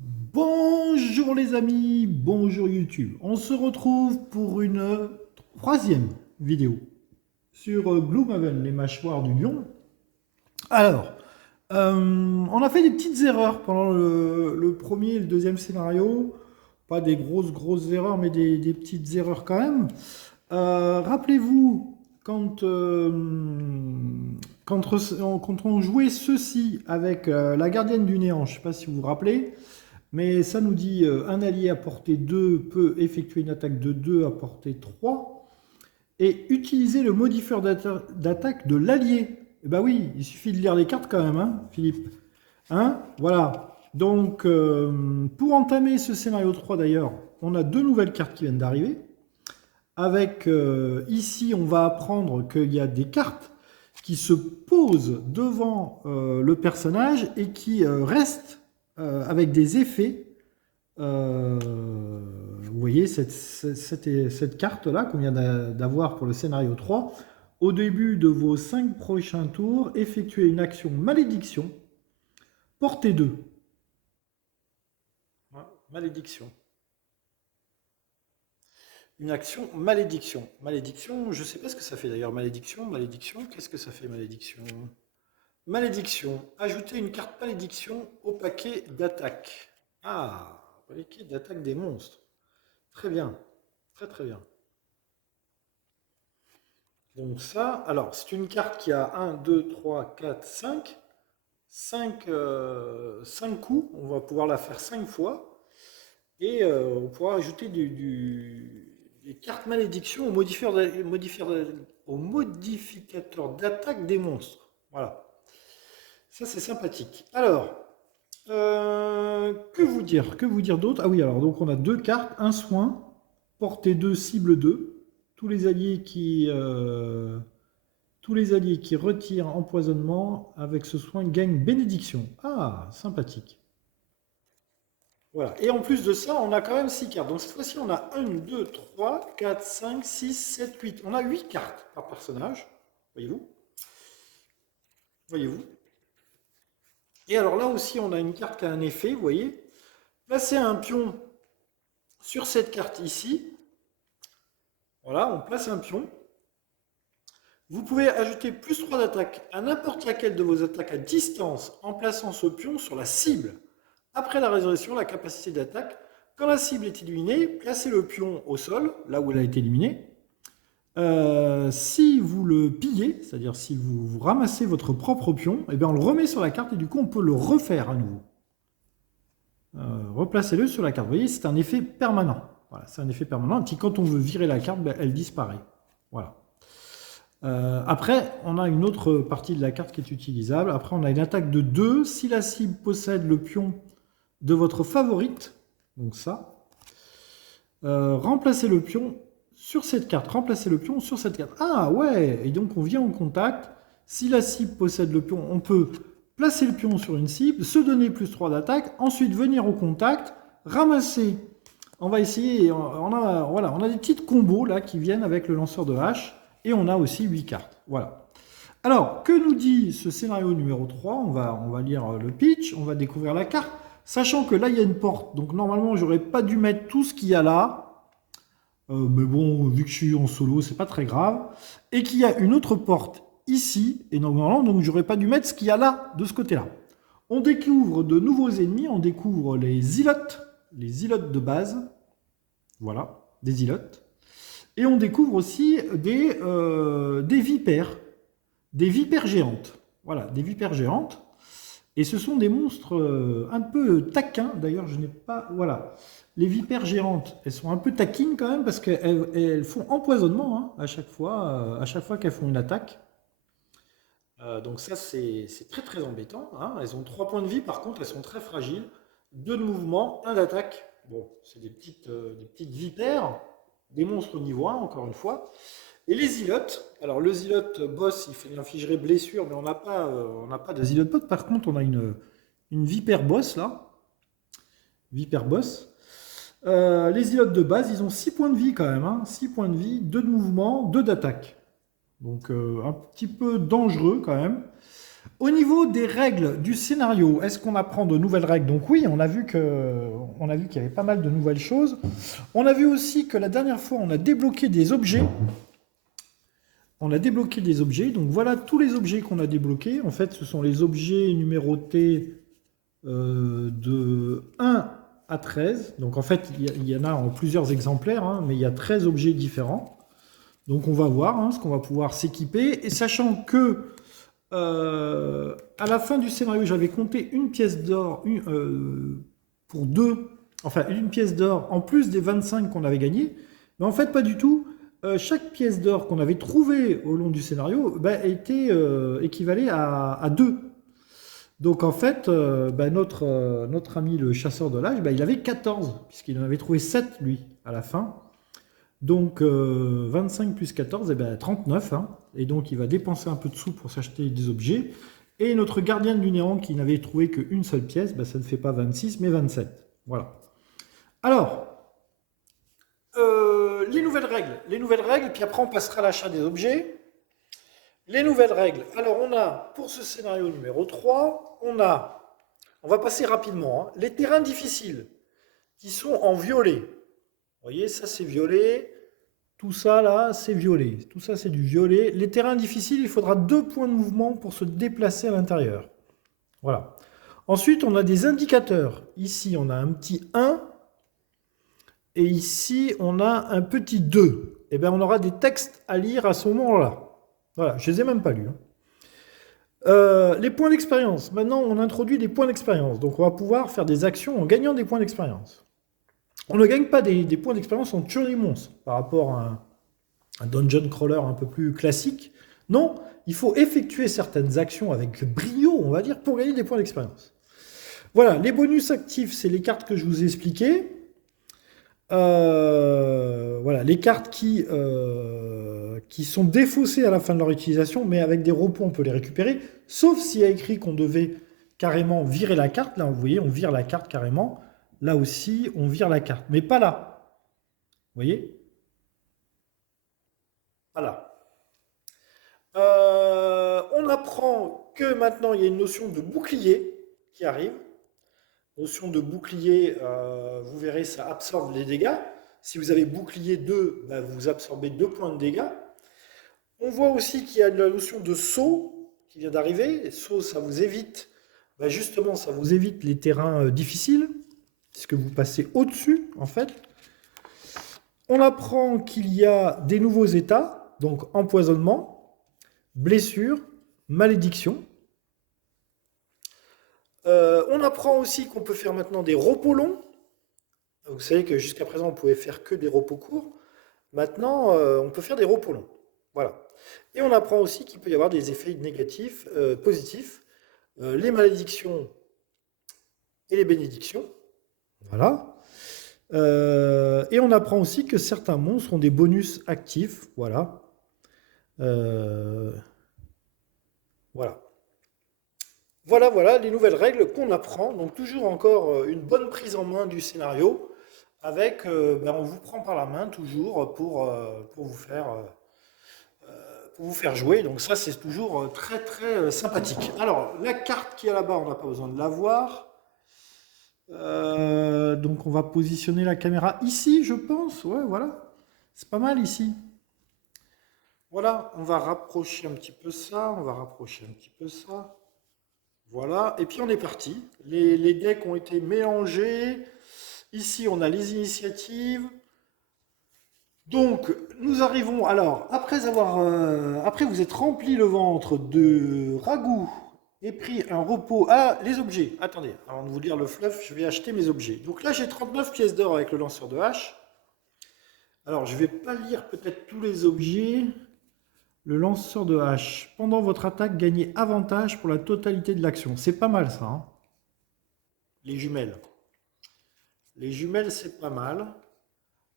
Bonjour les amis, bonjour YouTube. On se retrouve pour une troisième vidéo sur Gloomhaven, les mâchoires du lion. Alors, on a fait des petites erreurs pendant le premier et le deuxième scénario. Pas des grosses erreurs, mais des petites erreurs quand même. Rappelez-vous, quand on jouait ceci avec la gardienne du néant, je ne sais pas si vous vous rappelez, mais ça nous dit un allié à portée 2 peut effectuer une attaque de 2 à portée 3 et utiliser le modifieur d'attaque de l'allié. Eh ben oui, il suffit de lire les cartes quand même, hein, Philippe. Hein, voilà. Donc, pour entamer ce scénario 3 d'ailleurs, on a deux nouvelles cartes qui viennent d'arriver. Avec ici, on va apprendre qu'il y a des cartes qui se posent devant le personnage et qui restent avec des effets. Vous voyez cette carte-là qu'on vient d'avoir pour le scénario 3. Au début de vos 5 prochains tours, effectuez une action malédiction, portée 2. Malédiction. Une action malédiction. Malédiction, je ne sais pas ce que ça fait d'ailleurs. Malédiction, qu'est-ce que ça fait malédiction? Malédiction. Ajouter une carte malédiction au paquet d'attaque. Ah, paquet d'attaque des monstres. Très bien. Très bien. Donc ça, alors c'est une carte qui a 1, 2, 3, 4, 5. 5 coups. On va pouvoir la faire 5 fois. Et on pourra ajouter des cartes malédiction au modificateur d'attaque des monstres. Voilà. Ça, c'est sympathique. Alors, que vous dire d'autre? Ah oui, alors, donc on a deux cartes, un soin, portée 2, cible 2. Tous les alliés qui retirent empoisonnement avec ce soin gagnent bénédiction. Ah, sympathique. Voilà. Et en plus de ça, on a quand même 6 cartes. Donc cette fois-ci, on a 1, 2, 3, 4, 5, 6, 7, 8. On a 8 cartes par personnage. Voyez-vous? Voyez-vous? Et alors là aussi, on a une carte qui a un effet, vous voyez. Placer un pion sur cette carte ici. Voilà, on place un pion. Vous pouvez ajouter plus 3 d'attaque à n'importe laquelle de vos attaques à distance en plaçant ce pion sur la cible. Après la résurrection, la capacité d'attaque. Quand la cible est éliminée, placez le pion au sol, là où elle a été éliminée. Si vous le pillez, c'est-à-dire si vous ramassez votre propre pion, eh bien on le remet sur la carte et du coup on peut le refaire à nouveau. Replacez-le sur la carte. Vous voyez, c'est un effet permanent. Voilà, c'est un effet permanent. Et puis quand on veut virer la carte, ben, elle disparaît. Voilà. Après, on a une autre partie de la carte qui est utilisable. Après, on a une attaque de 2. Si la cible possède le pion de votre favorite, donc ça, remplacez le pion sur cette carte. Remplacez le pion sur cette carte. Ah ouais, et donc on vient en contact. Si la cible possède le pion, on peut placer le pion sur une cible, se donner plus 3 d'attaque, ensuite venir au contact, ramasser. On va essayer, voilà, on a des petites combos là qui viennent avec le lanceur de hache. Et on a aussi 8 cartes. Voilà. Alors, que nous dit ce scénario numéro 3? On va lire le pitch, on va découvrir la carte. Sachant que là, il y a une porte. Donc, normalement, j'aurais pas dû mettre tout ce qu'il y a là. Mais bon, vu que je suis en solo, c'est pas très grave. Et qu'il y a une autre porte ici. Et normalement, donc, j'aurais pas dû mettre ce qu'il y a là, de ce côté-là. On découvre de nouveaux ennemis. On découvre les ilotes de base. Voilà, des ilotes. Et on découvre aussi des vipères géantes. Voilà, des vipères géantes. Et ce sont des monstres un peu taquins. D'ailleurs, je n'ai pas... Voilà. Les vipères géantes, elles sont un peu taquines quand même parce qu'elles font empoisonnement hein, à chaque fois qu'elles font une attaque. Donc ça, c'est très embêtant. Hein. Elles ont 3 points de vie, par contre, elles sont très fragiles. 2 de mouvement, 1 d'attaque. Bon, c'est des petites vipères, des monstres niveau 1, encore une fois. Et les ilotes, alors le zilote boss, il infligerait blessure, mais on n'a pas de zilote boss. Par contre, on a une vipère boss, là. Vipère boss. Les ilotes de base, ils ont 6 points de vie quand même. Hein. 6 points de vie, 2 de mouvement, 2 d'attaque. Donc un petit peu dangereux quand même. Au niveau des règles du scénario, est-ce qu'on apprend de nouvelles règles? Donc oui, on a vu qu'il y avait pas mal de nouvelles choses. On a vu aussi que la dernière fois, on a débloqué des objets. On a débloqué des objets. Donc voilà tous les objets qu'on a débloqués. En fait, ce sont les objets numérotés de 1 à 13. Donc en fait, il y en a en plusieurs exemplaires, hein, mais il y a 13 objets différents. Donc on va voir ce qu'on va pouvoir s'équiper. Et sachant que à la fin du scénario, j'avais compté une pièce d'or pour deux, enfin une pièce d'or en plus des 25 qu'on avait gagnés. Mais en fait, pas du tout. Chaque pièce d'or qu'on avait trouvée au long du scénario était équivalée à 2. Donc en fait, notre ami le chasseur de l'âge, il avait 14, puisqu'il en avait trouvé 7 lui à la fin. Donc 25 plus 14, 39. Hein. Et donc il va dépenser un peu de sous pour s'acheter des objets. Et notre gardien du néant qui n'avait trouvé qu'une seule pièce, ça ne fait pas 26 mais 27. Voilà. Alors, les nouvelles règles. Les nouvelles règles, puis après on passera à l'achat des objets. Les nouvelles règles. Alors on a, pour ce scénario numéro 3, on va passer rapidement, hein, les terrains difficiles qui sont en violet. Vous voyez, ça c'est violet. Tout ça là, c'est violet. Tout ça, c'est du violet. Les terrains difficiles, il faudra 2 points de mouvement pour se déplacer à l'intérieur. Voilà. Ensuite, on a des indicateurs. Ici, on a un petit 1. Et ici, on a un petit 2. Et bien, on aura des textes à lire à ce moment-là. Voilà, je ne les ai même pas lus. Les points d'expérience. Maintenant, on introduit des points d'expérience. Donc, on va pouvoir faire des actions en gagnant des points d'expérience. On ne gagne pas des points d'expérience en tuant les monstres par rapport à un dungeon crawler un peu plus classique. Non, il faut effectuer certaines actions avec brio, on va dire, pour gagner des points d'expérience. Voilà, les bonus actifs, c'est les cartes que je vous ai expliquées. Voilà, les cartes qui sont défaussées à la fin de leur utilisation, mais avec des repos, on peut les récupérer, sauf s'il y a écrit qu'on devait carrément virer la carte. Là, vous voyez, on vire la carte carrément. Là aussi, on vire la carte, mais pas là. Vous voyez? Voilà. On apprend que maintenant, il y a une notion de bouclier qui arrive. Notion de bouclier, vous verrez, ça absorbe les dégâts. Si vous avez bouclier 2, vous absorbez 2 points de dégâts. On voit aussi qu'il y a la notion de saut qui vient d'arriver. Saut, ça vous évite, justement, ça vous évite les terrains difficiles, puisque vous passez au-dessus, en fait. On apprend qu'il y a des nouveaux états, donc empoisonnement, blessure, malédiction. On apprend aussi qu'on peut faire maintenant des repos longs. Vous savez que jusqu'à présent, on pouvait faire que des repos courts. Maintenant, on peut faire des repos longs. Voilà. Et on apprend aussi qu'il peut y avoir des effets négatifs, positifs, les malédictions et les bénédictions. Voilà. Et on apprend aussi que certains monstres ont des bonus actifs. Voilà. Voilà. Voilà les nouvelles règles qu'on apprend. Donc toujours encore une bonne prise en main du scénario avec, on vous prend par la main toujours pour vous faire jouer. Donc ça c'est toujours très très sympathique. Alors la carte qui est là-bas, on n'a pas besoin de la voir. Donc on va positionner la caméra ici, je pense. Ouais, voilà. C'est pas mal ici. Voilà, on va rapprocher un petit peu ça. On va rapprocher un petit peu ça. Voilà, et puis on est parti. Les decks ont été mélangés. Ici, on a les initiatives. Donc, nous arrivons. Alors, après vous êtes rempli le ventre de ragoût et pris un repos. Ah, les objets. Attendez, avant de vous lire le fluff, je vais acheter mes objets. Donc là, j'ai 39 pièces d'or avec le lanceur de hache. Alors, je ne vais pas lire peut-être tous les objets. Le lanceur de hache. Pendant votre attaque, gagnez avantage pour la totalité de l'action. C'est pas mal ça. Hein, les jumelles. Les jumelles, c'est pas mal.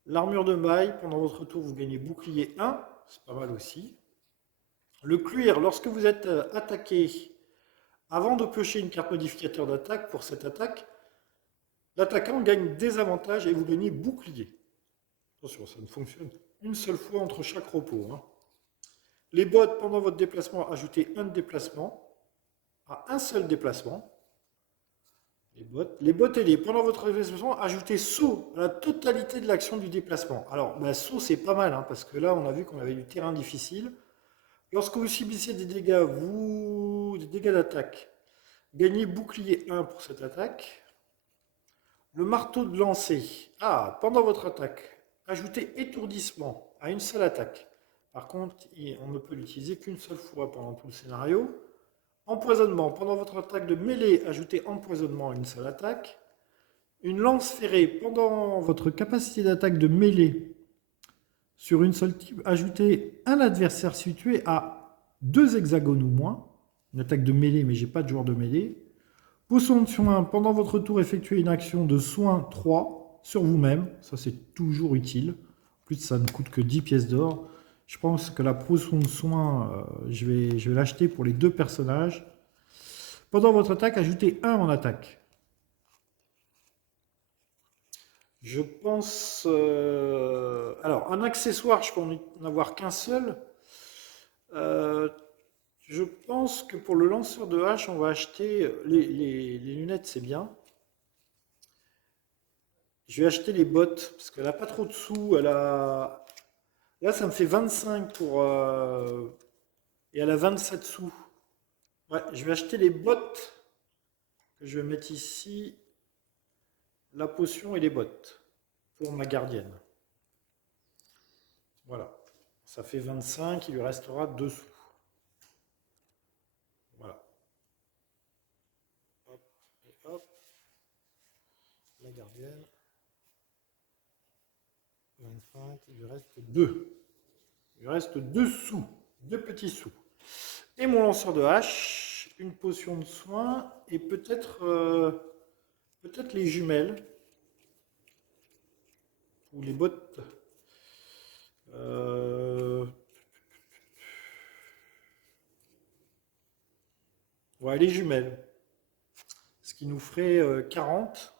L'armure de maille, pendant votre tour, vous gagnez bouclier 1. C'est pas mal aussi. Le cuir, lorsque vous êtes attaqué, avant de piocher une carte modificateur d'attaque pour cette attaque, l'attaquant gagne des avantages et vous gagnez bouclier. Attention, ça ne fonctionne une seule fois entre chaque repos. Hein. Les bottes, pendant votre déplacement, ajoutez un de déplacement. à un seul déplacement. Les bottes ailées. Pendant votre déplacement, ajoutez saut à la totalité de l'action du déplacement. Alors, saut, c'est pas mal, hein, parce que là, on a vu qu'on avait du terrain difficile. Lorsque vous subissez des dégâts, des dégâts d'attaque, gagnez bouclier 1 pour cette attaque. Le marteau de lancer. Ah, pendant votre attaque, ajoutez étourdissement à une seule attaque. Par contre, on ne peut l'utiliser qu'une seule fois pendant tout le scénario. Empoisonnement. Pendant votre attaque de mêlée, ajoutez empoisonnement à une seule attaque. Une lance ferrée. Pendant votre capacité d'attaque de mêlée sur une seule type, ajoutez un adversaire situé à 2 hexagones ou moins. Une attaque de mêlée, mais j'ai pas de joueur de mêlée. Potion de soin. Pendant votre tour, effectuez une action de soin 3 sur vous-même. Ça, c'est toujours utile. En plus, ça ne coûte que 10 pièces d'or. Je pense que la potion de soin, je vais l'acheter pour les 2 personnages. Pendant votre attaque, ajoutez 1 en attaque. Je pense... alors, un accessoire, je peux en avoir qu'un seul. Je pense que pour le lanceur de hache, on va acheter... Les lunettes, c'est bien. Je vais acheter les bottes, parce qu'elle n'a pas trop de sous. Elle a... Là, ça me fait 25 pour... et elle a 27 sous. Ouais, je vais acheter les bottes. Que je vais mettre ici. La potion et les bottes. Pour ma gardienne. Voilà. Ça fait 25, il lui restera 2 sous. Voilà. Hop et hop. La gardienne. 25, il lui reste 2. Il lui reste 2 sous. 2 petits sous. Et mon lanceur de hache, une potion de soin et peut-être les jumelles. Ou les bottes. Ouais, les jumelles. Ce qui nous ferait 40.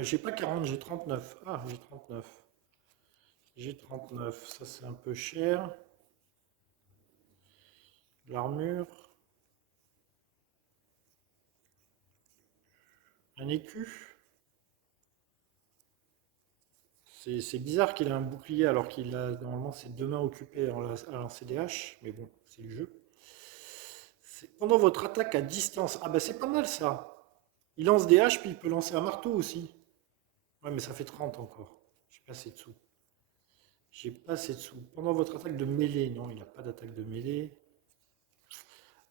J'ai pas 40, j'ai 39. Ah, j'ai 39. J'ai 39. Ça, c'est un peu cher. L'armure. Un écu. C'est bizarre qu'il ait un bouclier alors qu'il a normalement ses 2 mains occupées à lancer des haches. Mais bon, c'est le jeu. Pendant votre attaque à distance. Ah bah c'est pas mal ça. Il lance des haches puis il peut lancer un marteau aussi. Ouais mais ça fait 30 encore. J'ai pas assez de sous. J'ai pas assez de sous. Pendant votre attaque de mêlée. Non, il n'a pas d'attaque de mêlée.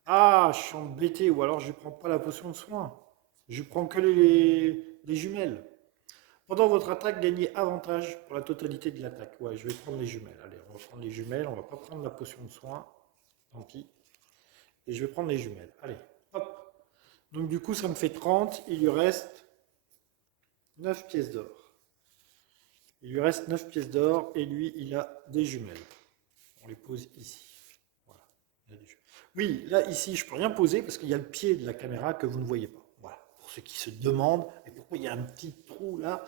Ah, je suis embêté. Ou alors je prends pas la potion de soin. Je prends que les jumelles. Pendant votre attaque, gagnez avantage pour la totalité de l'attaque. Ouais, je vais prendre les jumelles. Allez, on va prendre les jumelles. On va pas prendre la potion de soin. Tant pis. Et je vais prendre les jumelles. Allez, hop. Donc du coup, ça me fait 30. Il lui reste 9 pièces d'or. Il lui reste 9 pièces d'or. Et lui, il a des jumelles. On les pose ici. Voilà. Oui, là, ici, je ne peux rien poser parce qu'il y a le pied de la caméra que vous ne voyez pas. Voilà. Pour ceux qui se demandent, et pourquoi il y a un petit trou là.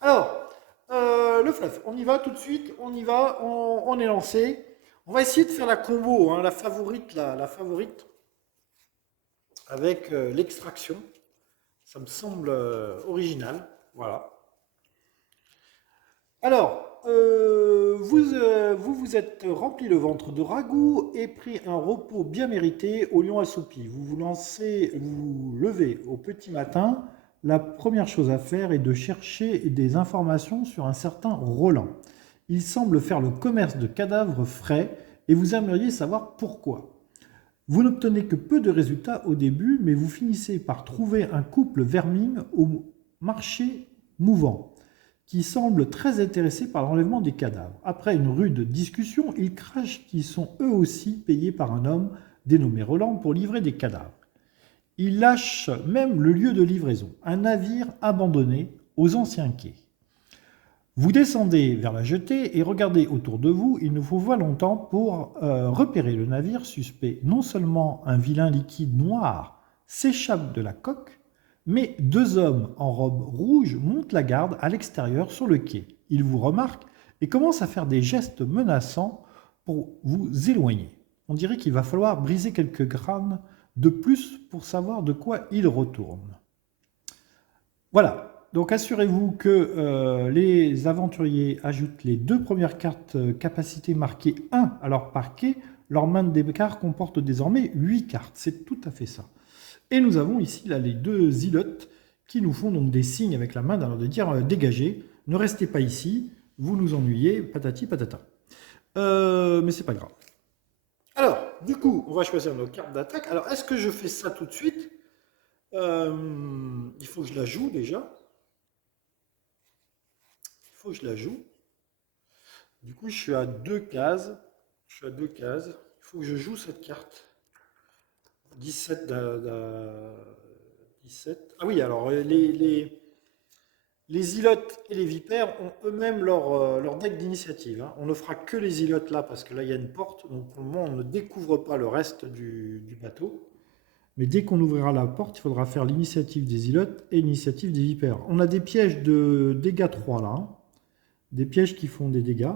Alors, le fluff, on y va tout de suite. On y va. On est lancé. On va essayer de faire la combo, hein, la favorite, la favorite, avec l'extraction. Ça me semble original. Voilà. Alors, vous êtes rempli le ventre de ragoût et pris un repos bien mérité au lion assoupi. Vous vous levez au petit matin. La première chose à faire est de chercher des informations sur un certain Roland. Il semble faire le commerce de cadavres frais et vous aimeriez savoir pourquoi. Vous n'obtenez que peu de résultats au début, mais vous finissez par trouver un couple vermine au marché mouvant, qui semble très intéressé par l'enlèvement des cadavres. Après une rude discussion, ils crachent qu'ils sont eux aussi payés par un homme dénommé Roland pour livrer des cadavres. Ils lâchent même le lieu de livraison, un navire abandonné aux anciens quais. Vous descendez vers la jetée et regardez autour de vous. Il ne faut pas longtemps pour repérer le navire suspect. Non seulement un vilain liquide noir s'échappe de la coque, mais 2 hommes en robe rouge montent la garde à l'extérieur sur le quai. Ils vous remarquent et commencent à faire des gestes menaçants pour vous éloigner. On dirait qu'il va falloir briser quelques crânes de plus pour savoir de quoi il retourne. Voilà. Donc assurez-vous que les aventuriers ajoutent les 2 premières cartes capacité marquées 1 à leur parquet. Leur main de départ comporte désormais 8 cartes. C'est tout à fait ça. Et nous avons ici là, les 2 zilotes qui nous font donc des signes avec la main de dire dégagez, ne restez pas ici, vous nous ennuyez, patati patata. Mais c'est pas grave. Alors, du coup, on va choisir nos cartes d'attaque. Alors, est-ce que je fais ça tout de suite? Il faut que je la joue déjà. Il faut que je la joue. Du coup, je suis à 2 cases. Je suis à 2 cases. Il faut que je joue cette carte. 17 17. Ah oui, alors les ilotes et les vipères ont eux-mêmes leur deck d'initiative. Hein. On ne fera que les ilotes là parce que là il y a une porte. Donc pour le moment on ne découvre pas le reste du bateau. Mais dès qu'on ouvrira la porte, il faudra faire l'initiative des ilotes et l'initiative des vipères. On a des pièges de dégâts 3 là. Hein. Des pièges qui font des dégâts.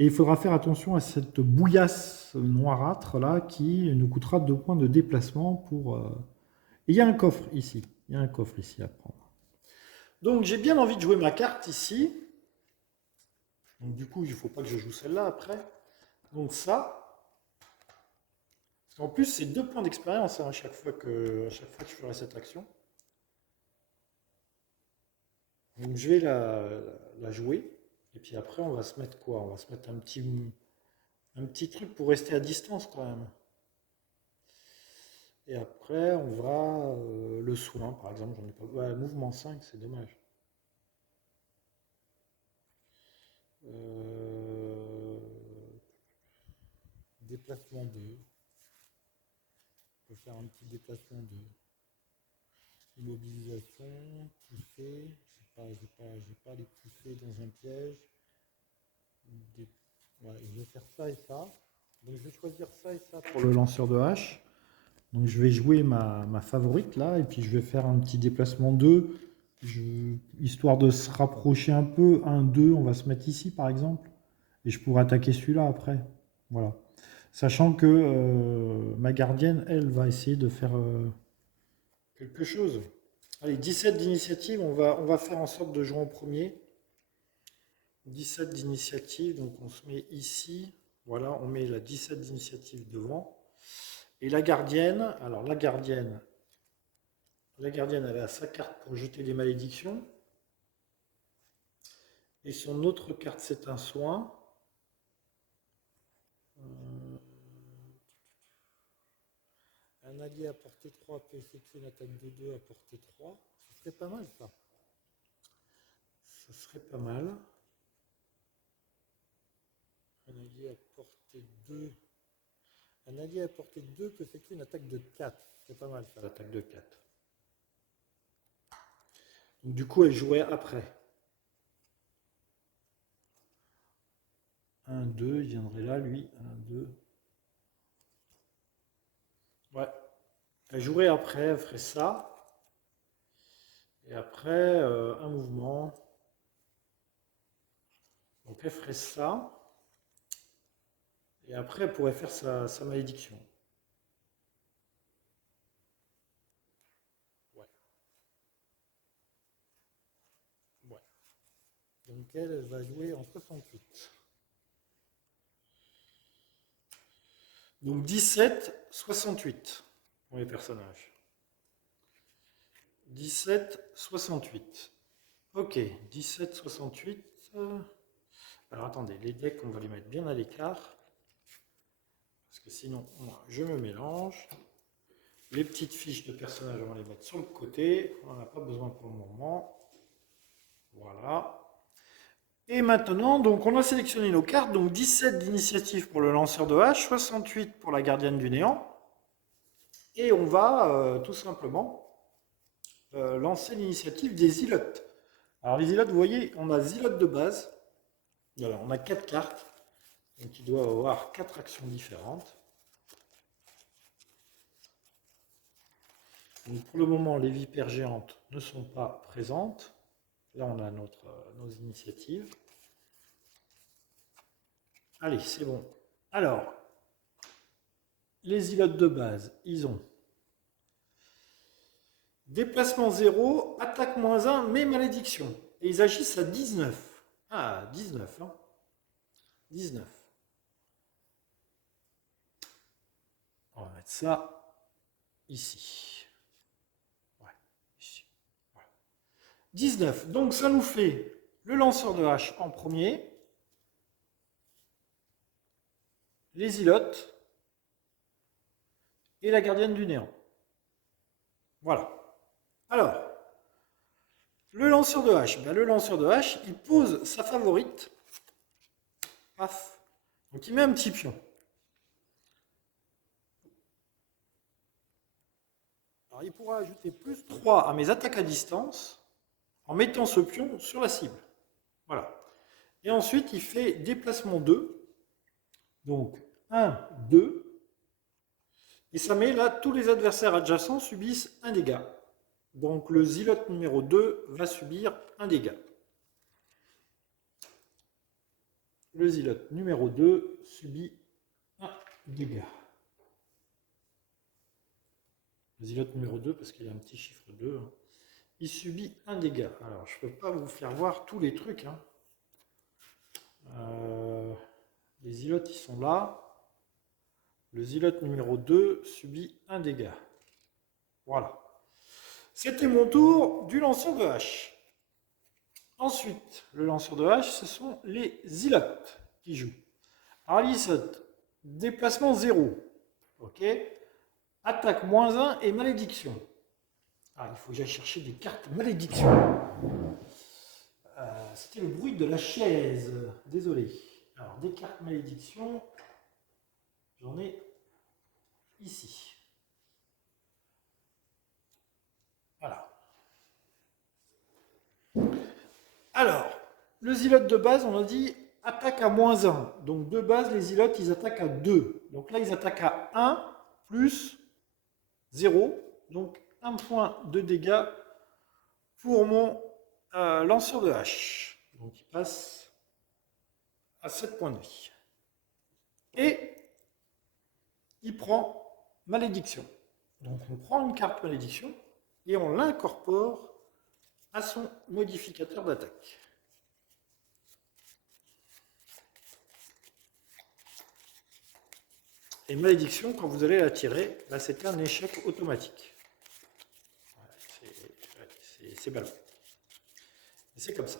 Et il faudra faire attention à cette bouillasse noirâtre là qui nous coûtera 2 points de déplacement pour... Et il y a un coffre ici. Il y a un coffre ici à prendre. Donc j'ai bien envie de jouer ma carte ici. Donc du coup, il ne faut pas que je joue celle-là après. Donc ça. Parce qu'en plus, c'est 2 points d'expérience hein, à chaque fois que je ferai cette action. Donc je vais la jouer. Et puis après, on va se mettre quoi? On va se mettre un petit truc pour rester à distance quand même. Et après, on va le soin, par exemple. J'en ai pas. Ouais, mouvement 5, c'est dommage. Déplacement 2. On peut faire un petit déplacement de immobilisation, pousser. J'ai pas les pousser dans un piège. Ouais, je vais faire ça et ça. Donc je vais choisir ça et ça pour le lanceur de hache. Donc je vais jouer ma favorite là et puis je vais faire un petit déplacement 2. Histoire de se rapprocher un peu. 1, 2, on va se mettre ici par exemple. Et je pourrais attaquer celui-là après. Voilà. Sachant que ma gardienne, elle, va essayer de faire quelque chose. Allez, 17 d'initiative, on va faire en sorte de jouer en premier. 17 d'initiative, donc on se met ici. Voilà, on met la 17 d'initiative devant. Et la gardienne, alors la gardienne, elle a sa carte pour jeter des malédictions. Et son autre carte, c'est un soin. Un allié à portée 3 peut effectuer une attaque de 2 à portée 3. Ce serait pas mal ça. Ce serait pas mal. Un allié à portée 2. Un allié à portée 2 peut effectuer une attaque de 4. C'est pas mal ça, l'attaque de 4. Donc, du coup, elle jouait après. 1, 2, il viendrait là, lui. 1, 2. Ouais. Elle jouerait après, elle ferait ça. Et après, un mouvement. Donc elle ferait ça. Et après, elle pourrait faire sa malédiction. Ouais. Ouais. Donc elle va jouer en 68. Donc 17, 68 pour les personnages. 17, 68. Ok, 17, 68. Alors attendez, les decks, on va les mettre bien à l'écart. Parce que sinon, moi, je me mélange. Les petites fiches de personnages, on va les mettre sur le côté. On n'en a pas besoin pour le moment. Voilà. Et maintenant, donc on a sélectionné nos cartes. Donc 17 d'initiative pour le lanceur de hache, 68 pour la gardienne du néant. Et on va tout simplement lancer l'initiative des ilotes. Alors les ilotes, vous voyez, on a zilote de base. Voilà, on a 4 cartes. Donc il doit avoir 4 actions différentes. Donc pour le moment, les vipères géantes ne sont pas présentes. Là, on a nos initiatives. Allez, c'est bon. Alors, les îlots de base, ils ont déplacement 0, attaque -1, mais malédiction. Et ils agissent à 19. Ah, 19, hein. 19. On va mettre ça ici. Ouais, ici. Voilà. 19. Donc ça nous fait le lanceur de hache en premier, les îlotes et la gardienne du néant. Voilà. Alors, le lanceur de hache, ben, le lanceur de hache, il pose sa favorite. Paf. Donc il met un petit pion. Alors il pourra ajouter plus 3 à mes attaques à distance en mettant ce pion sur la cible. Voilà. Et ensuite il fait déplacement 2. Donc 1, 2. Et ça met là, tous les adversaires adjacents subissent un dégât. Donc le zilote numéro 2 va subir un dégât. Le zilote numéro 2 subit un dégât. Le zilote numéro 2, parce qu'il y a un petit chiffre 2, hein, il subit un dégât. Alors je ne peux pas vous faire voir tous les trucs. Hein. Les zilotes, ils sont là. Le zilote numéro 2 subit un dégât. Voilà. C'était mon tour du lanceur de hache. Ensuite, le lanceur de hache, ce sont les zilotes qui jouent. Alors, l'isote, déplacement 0. Ok. Attaque -1 et malédiction. Ah, il faut que j'aille chercher des cartes malédiction. C'était le bruit de la chaise. Désolé. Alors, des cartes malédiction, j'en ai ici. Voilà. Alors, le zilote de base, on a dit attaque à -1. Donc de base, les zilotes, ils attaquent à 2. Donc là, ils attaquent à 1 plus 0. Donc 1 point de dégâts pour mon lanceur de hache. Donc il passe à 7 points de vie. Et il prend malédiction. Donc on prend une carte malédiction et on l'incorpore à son modificateur d'attaque. Et malédiction, quand vous allez la tirer, bah, c'est un échec automatique. C'est ballot. C'est comme ça.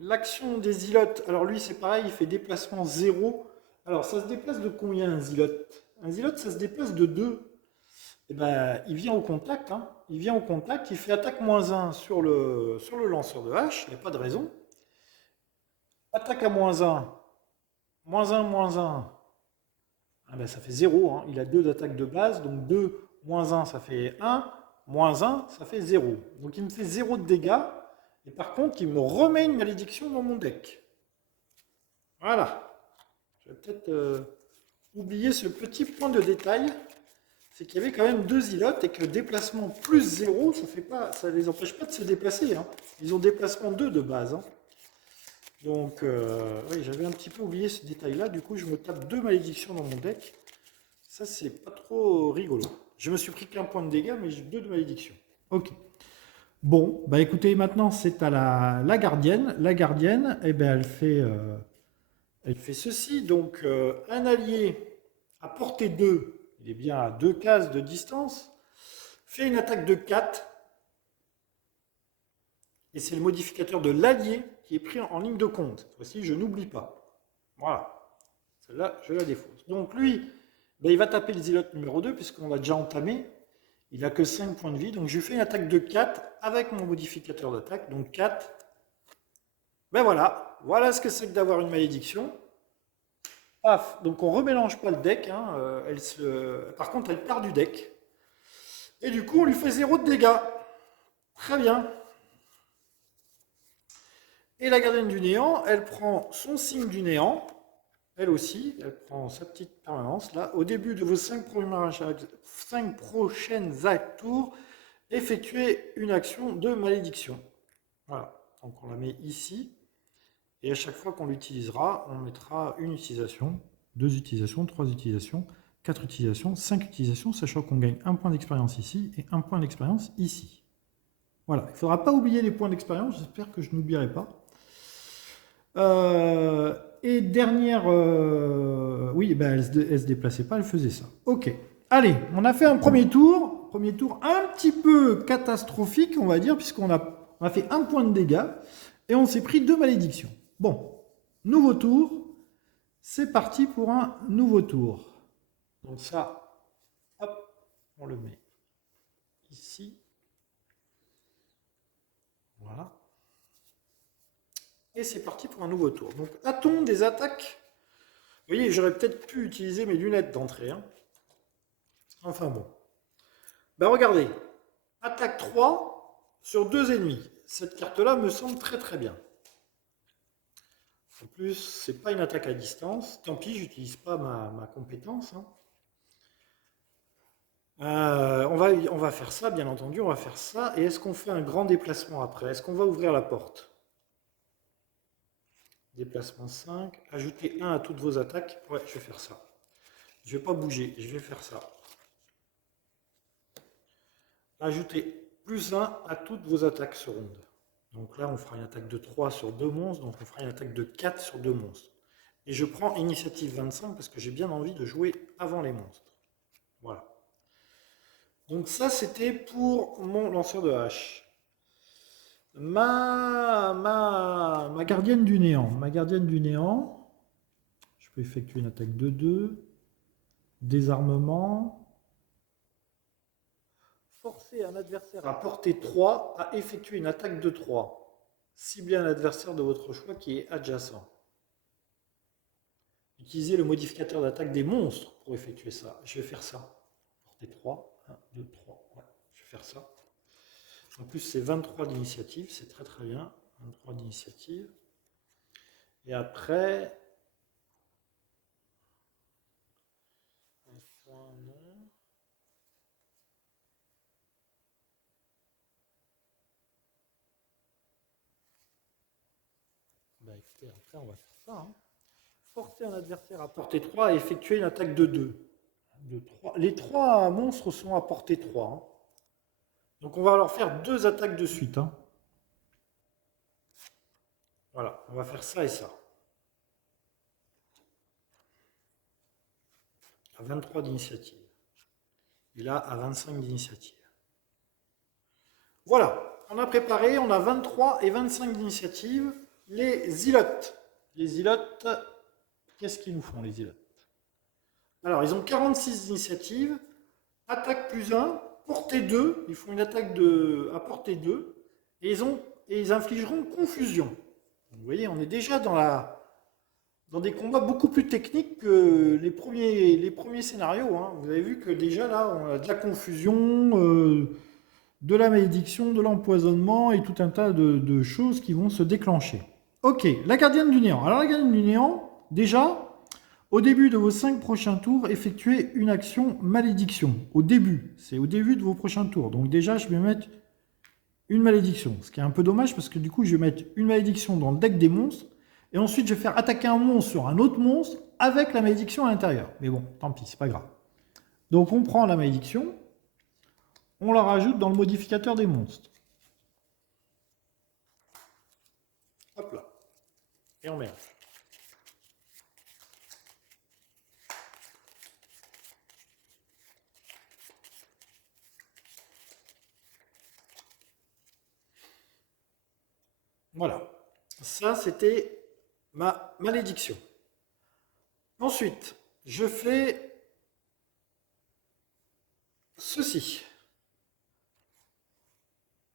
L'action des zilotes, alors lui c'est pareil, il fait déplacement 0. Alors ça se déplace de combien un zilote? Un zilote ça se déplace de 2. Et ben, il vient au contact, hein. Il vient au contact, il fait attaque -1 sur le lanceur de hache, il n'y a pas de raison. Attaque à -1, -1, ah ben, ça fait 0, hein. Il a 2 d'attaque de base, donc 2 -1 ça fait 1, -1 ça fait 0. Donc il me fait 0 de dégâts, et par contre il me remet une malédiction dans mon deck. Voilà. Je vais peut-être oublier ce petit point de détail, c'est qu'il y avait quand même 2 zilotes et que déplacement plus 0, ça ne les empêche pas de se déplacer. Hein. Ils ont déplacement 2 de base. Hein. Donc, oui, j'avais un petit peu oublié ce détail-là. Du coup, je me tape 2 malédictions dans mon deck. Ça, c'est pas trop rigolo. Je me suis pris qu'un point de dégâts, mais j'ai 2 de malédiction. Ok. Bon, bah écoutez, maintenant, c'est à la gardienne. La gardienne, eh ben, elle fait ceci. Donc, un allié à portée 2, il est bien à 2 cases de distance, fait une attaque de 4. Et c'est le modificateur de l'allié qui est pris en ligne de compte. Cette fois-ci, je n'oublie pas. Voilà. Celle-là, je la défausse. Donc lui, ben, il va taper le zilote numéro 2, puisqu'on l'a déjà entamé. Il n'a que 5 points de vie. Donc je lui fais une attaque de 4 avec mon modificateur d'attaque. Donc 4. Ben voilà. Voilà ce que c'est que d'avoir une malédiction. Paf. Donc on ne remélange pas le deck. Hein. Par contre, elle part du deck. Et du coup, on lui fait 0 de dégâts. Très bien. Et la gardienne du néant, elle prend son signe du néant, elle aussi, elle prend sa petite permanence là. Au début de vos 5 prochaines tours, effectuez une action de malédiction. Voilà, donc on la met ici. Et à chaque fois qu'on l'utilisera, on mettra une utilisation, 2 utilisations, 3 utilisations, 4 utilisations, 5 utilisations, sachant qu'on gagne un point d'expérience ici et un point d'expérience ici. Voilà, il ne faudra pas oublier les points d'expérience, j'espère que je n'oublierai pas. Et dernière... oui, ben elle ne se déplaçait pas, elle faisait ça. Ok, allez, on a fait un premier tour un petit peu catastrophique, on va dire, puisqu'on a fait un point de dégâts, et on s'est pris 2 malédictions. Bon, nouveau tour, c'est parti pour un nouveau tour. Donc ça, hop, on le met ici. Voilà. Et c'est parti pour un nouveau tour. Donc, a-t-on des attaques? Vous voyez, j'aurais peut-être pu utiliser mes lunettes d'entrée. Hein. Enfin bon. Ben regardez, attaque 3 sur 2 ennemis. Cette carte-là me semble très très bien. En plus, c'est pas une attaque à distance. Tant pis, j'utilise pas ma compétence. Hein. On va faire ça, bien entendu, on va faire ça. Et est-ce qu'on fait un grand déplacement après? Est-ce qu'on va ouvrir la porte? Déplacement 5. Ajouter 1 à toutes vos attaques. Ouais, je vais faire ça. Je ne vais pas bouger, je vais faire ça. Ajouter plus 1 à toutes vos attaques sur ronde. Donc là, on fera une attaque de 3 sur 2 monstres. Donc on fera une attaque de 4 sur 2 monstres. Et je prends initiative 25 parce que j'ai bien envie de jouer avant les monstres. Voilà. Donc ça, c'était pour mon lanceur de hache. Ma gardienne du néant. Ma gardienne du néant. Je peux effectuer une attaque de 2. Désarmement. Forcer un adversaire à portée 3 à effectuer une attaque de 3. Ciblez un adversaire de votre choix qui est adjacent. Utilisez le modificateur d'attaque des monstres pour effectuer ça. Je vais faire ça. Portée 3. 1, 2, 3. Ouais, je vais faire ça. En plus, c'est 23 d'initiative. C'est très très bien. 23 d'initiative. Et après... Un point, non. Bah écoutez, après on va faire ça. Hein. Forcer un adversaire à portée 3 à effectuer une attaque de 2. De 3. Les 3 monstres sont à portée 3. Hein. Donc on va leur faire 2 attaques de suite. Hein. Voilà, on va faire ça et ça. À 23 d'initiative. Et là, à 25 d'initiative. Voilà, on a préparé, on a 23 et 25 d'initiative. Les zilotes. Les zilotes, qu'est-ce qu'ils nous font, les zilotes? Alors, ils ont 46 d'initiative, attaque plus 1, portée 2, ils font une attaque à portée 2, et ils infligeront confusion. Vous voyez, on est déjà dans des combats beaucoup plus techniques que les premiers scénarios. Hein. Vous avez vu que déjà là, on a de la confusion, de la malédiction, de l'empoisonnement et tout un tas de choses qui vont se déclencher. Ok, la gardienne du néant. Alors la gardienne du néant, déjà, au début de vos 5 prochains tours, effectuez une action malédiction. Au début, c'est au début de vos prochains tours. Donc déjà, je vais mettre une malédiction. Ce qui est un peu dommage parce que du coup, je vais mettre une malédiction dans le deck des monstres. Et ensuite, je vais faire attaquer un monstre sur un autre monstre avec la malédiction à l'intérieur. Mais bon, tant pis, c'est pas grave. Donc on prend la malédiction, on la rajoute dans le modificateur des monstres. Hop là. Et on met. Voilà. Ça, c'était ma malédiction. Ensuite, je fais ceci.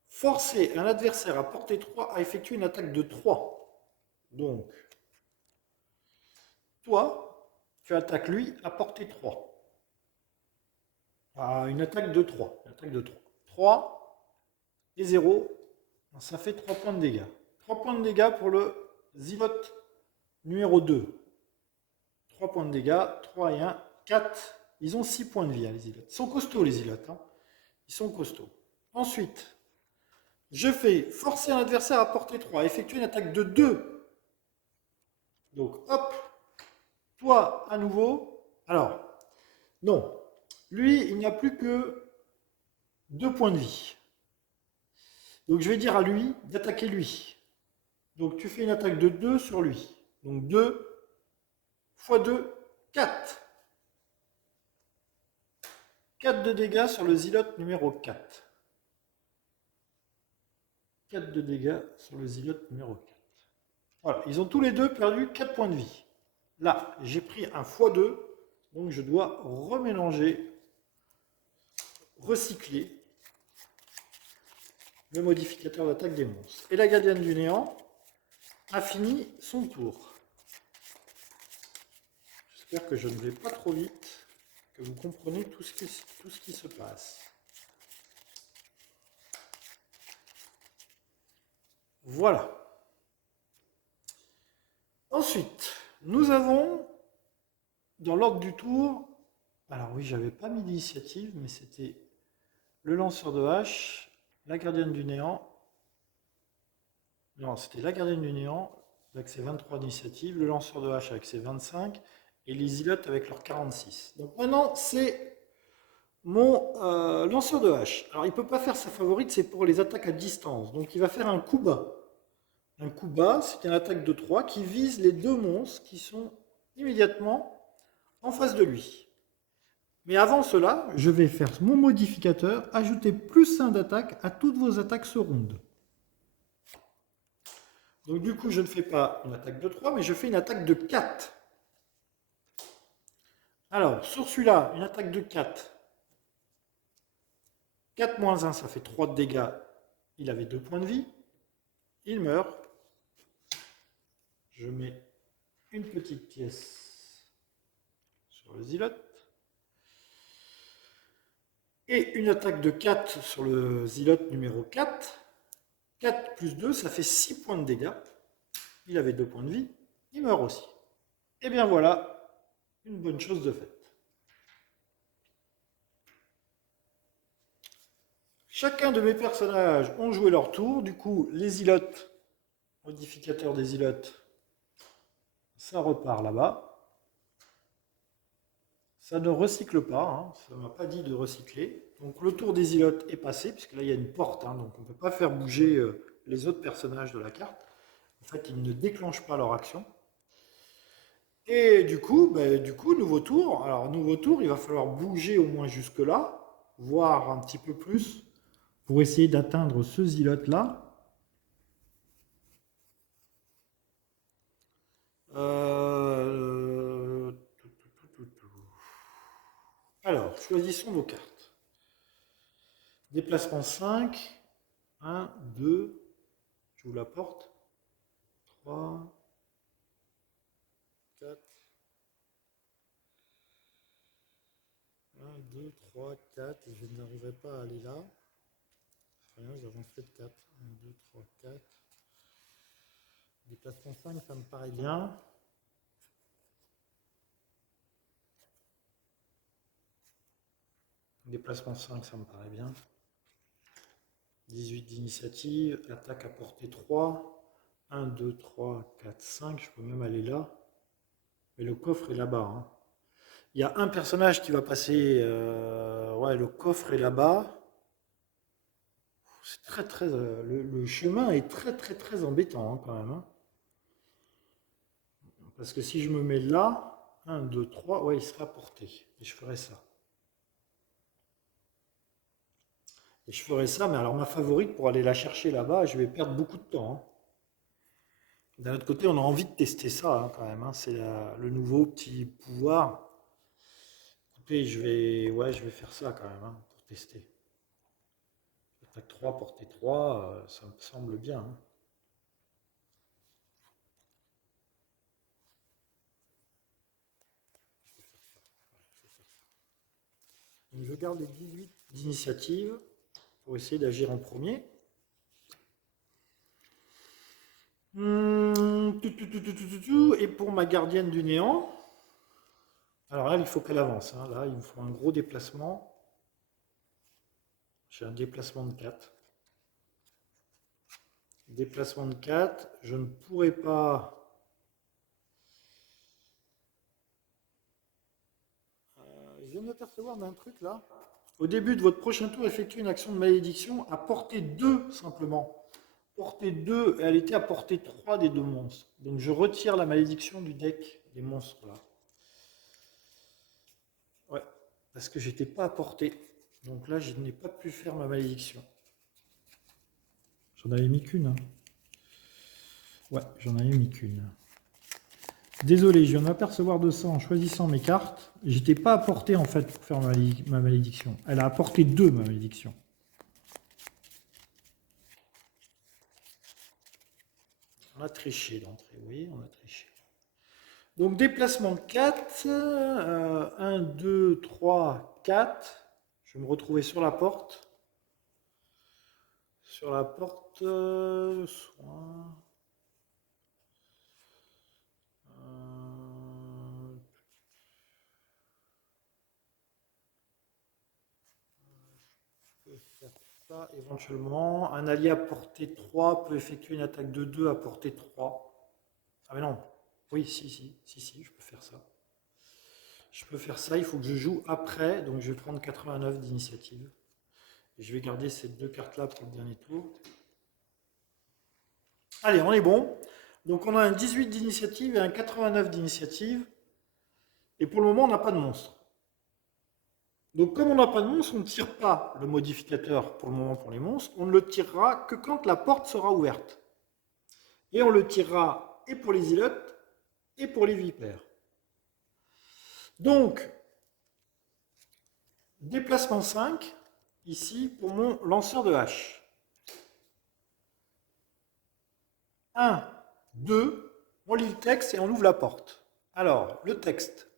Forcer un adversaire à portée 3 à effectuer une attaque de 3. Donc, toi, tu attaques lui à portée 3. Une attaque de 3. Une attaque de 3. 3 et 0. Ça fait 3 points de dégâts. 3 points de dégâts pour le zilote numéro 2. 3 points de dégâts. 3 et 1. 4. Ils ont 6 points de vie, hein, les zilotes. Ils sont costauds, les zilotes. Hein. Ils sont costauds. Ensuite, je fais forcer un adversaire à portée 3 à effectuer une attaque de 2 Donc hop, toi à nouveau. Alors, non. Lui, il n'y a plus que 2 points de vie. Donc je vais dire à lui d'attaquer lui. Donc tu fais une attaque de 2 sur lui. Donc 2 fois 2, 4. 4 de dégâts sur le zilote numéro 4. 4 de dégâts sur le zilote numéro 4. Voilà, ils ont tous les deux perdu 4 points de vie. Là, j'ai pris un x2, donc je dois remélanger, recycler le modificateur d'attaque des monstres. Et la gardienne du néant a fini son tour. J'espère que je ne vais pas trop vite, que vous comprenez tout ce qui se passe. Voilà. Ensuite, nous avons, dans l'ordre du tour, alors oui, j'avais pas mis d'initiative, mais c'était le lanceur de hache, la gardienne du néant. Non, c'était la gardienne du néant avec ses 23 d'initiative, le lanceur de hache avec ses 25 et les ilotes avec leurs 46. Donc maintenant, c'est mon lanceur de hache. Alors, il ne peut pas faire sa favorite, c'est pour les attaques à distance. Donc, il va faire un coup bas. Un coup bas, c'est une attaque de 3 qui vise les 2 monstres qui sont immédiatement en face de lui. Mais avant cela, je vais faire mon modificateur, ajouter plus 1 d'attaque à toutes vos attaques ce round. Donc du coup, je ne fais pas une attaque de 3, mais je fais une attaque de 4. Alors, sur celui-là, une attaque de 4. 4 moins 1, ça fait 3 de dégâts. Il avait 2 points de vie. Il meurt. Je mets une petite pièce sur le zilote. Et une attaque de 4 sur le zilote numéro 4. 4 plus 2, ça fait 6 points de dégâts. Il avait 2 points de vie. Il meurt aussi. Et bien voilà, une bonne chose de faite. Chacun de mes personnages ont joué leur tour. Du coup, les ilotes, modificateur des ilotes, ça repart là-bas. Ça ne recycle pas, hein, ça ne m'a pas dit de recycler. Donc le tour des ilotes est passé, puisque là il y a une porte, hein, donc on ne peut pas faire bouger les autres personnages de la carte. En fait, ils ne déclenchent pas leur action. Et du coup, nouveau tour. Alors, nouveau tour, il va falloir bouger au moins jusque-là, voire un petit peu plus, pour essayer d'atteindre ce zilote-là. Alors, choisissons nos cartes. Déplacement 5. 1, 2. J'ouvre la porte. 3, 4. 1, 2, 3, 4. Et je n'arriverai pas à aller là. Rien, j'avancerai de 4. 1, 2, 3, 4. Déplacement 5, ça me paraît bien. Déplacement 5, ça me paraît bien. 18 d'initiative, attaque à portée 3. 1, 2, 3, 4, 5. Je peux même aller là. Mais le coffre est là-bas. Hein. Il y a un personnage qui va passer. Ouais, le coffre est là-bas. C'est très très. Le chemin est très très très embêtant hein, quand même. Hein. Parce que si je me mets là, 1, 2, 3, ouais, il sera porté. Et je ferai ça. Et je ferai ça, mais alors ma favorite pour aller la chercher là-bas, je vais perdre beaucoup de temps. Hein. D'un autre côté, on a envie de tester ça hein, quand même. Hein. C'est le nouveau petit pouvoir. Écoutez, je vais faire ça quand même hein, pour tester. Attaque 3, portée 3, ça me semble bien. Hein. Donc je garde les 18 d'initiative pour essayer d'agir en premier. Et pour ma gardienne du néant, alors là, il faut qu'elle avance. Hein. Là, il me faut un gros déplacement. J'ai un déplacement de 4. Déplacement de 4. Je ne pourrai pas viens de m'apercevoir d'un truc là. Au début de votre prochain tour, effectuez une action de malédiction à portée 2 simplement. Portée 2, et elle était à portée 3 des deux monstres. Donc je retire la malédiction du deck des monstres là. Ouais, parce que j'étais pas à portée. Donc là, je n'ai pas pu faire ma malédiction. J'en avais mis qu'une. Hein. Ouais, j'en avais mis qu'une. Désolé, je viens d'apercevoir de ça en choisissant mes cartes. J'étais pas à portée en fait pour faire ma malédiction. Elle a apporté 2 ma malédiction. On a triché d'entrée, oui, on a triché. Donc déplacement 4, 1, 2, 3, 4. Je vais me retrouver sur la porte. Sur la porte, soin. Je peux faire ça éventuellement. Un allié à portée 3 peut effectuer une attaque de 2 à portée 3. Ah mais non. Oui, si, je peux faire ça. Je peux faire ça, il faut que je joue après, donc je vais prendre 89 d'initiative. Et je vais garder ces 2 cartes-là pour le dernier tour. Allez, on est bon. Donc on a un 18 d'initiative et un 89 d'initiative. Et pour le moment, on n'a pas de monstre. Donc comme on n'a pas de monstre, on ne tire pas le modificateur pour le moment pour les monstres. On ne le tirera que quand la porte sera ouverte. Et on le tirera et pour les ilotes et pour les vipères. Donc, déplacement 5, ici, pour mon lanceur de hache. 1, 2, on lit le texte et on ouvre la porte. Alors, le texte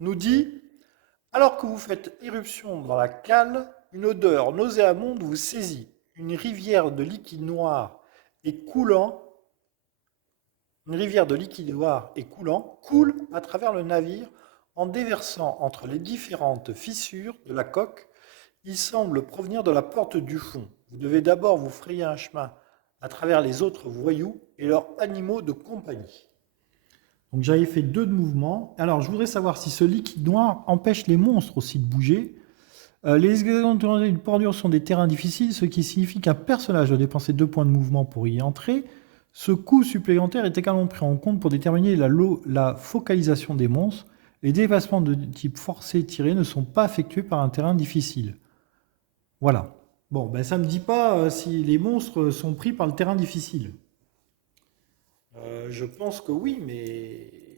nous dit « Alors que vous faites éruption dans la cale, une odeur nauséabonde vous saisit. Une rivière de liquide noir et coulant coule à travers le navire en déversant entre les différentes fissures de la coque. Il semble provenir de la porte du fond. Vous devez d'abord vous frayer un chemin à travers les autres voyous et leurs animaux de compagnie. » Donc j'avais fait 2 de mouvement. Alors je voudrais savoir si ce liquide noir empêche les monstres aussi de bouger. Les hexagones d'une bordure sont des terrains difficiles, ce qui signifie qu'un personnage doit dépenser 2 points de mouvement pour y entrer. Ce coût supplémentaire est également pris en compte pour déterminer la focalisation des monstres. Les déplacements de type forcé tiré ne sont pas effectués par un terrain difficile. Voilà. Bon, ben ça ne me dit pas si les monstres sont pris par le terrain difficile. Je pense que oui, mais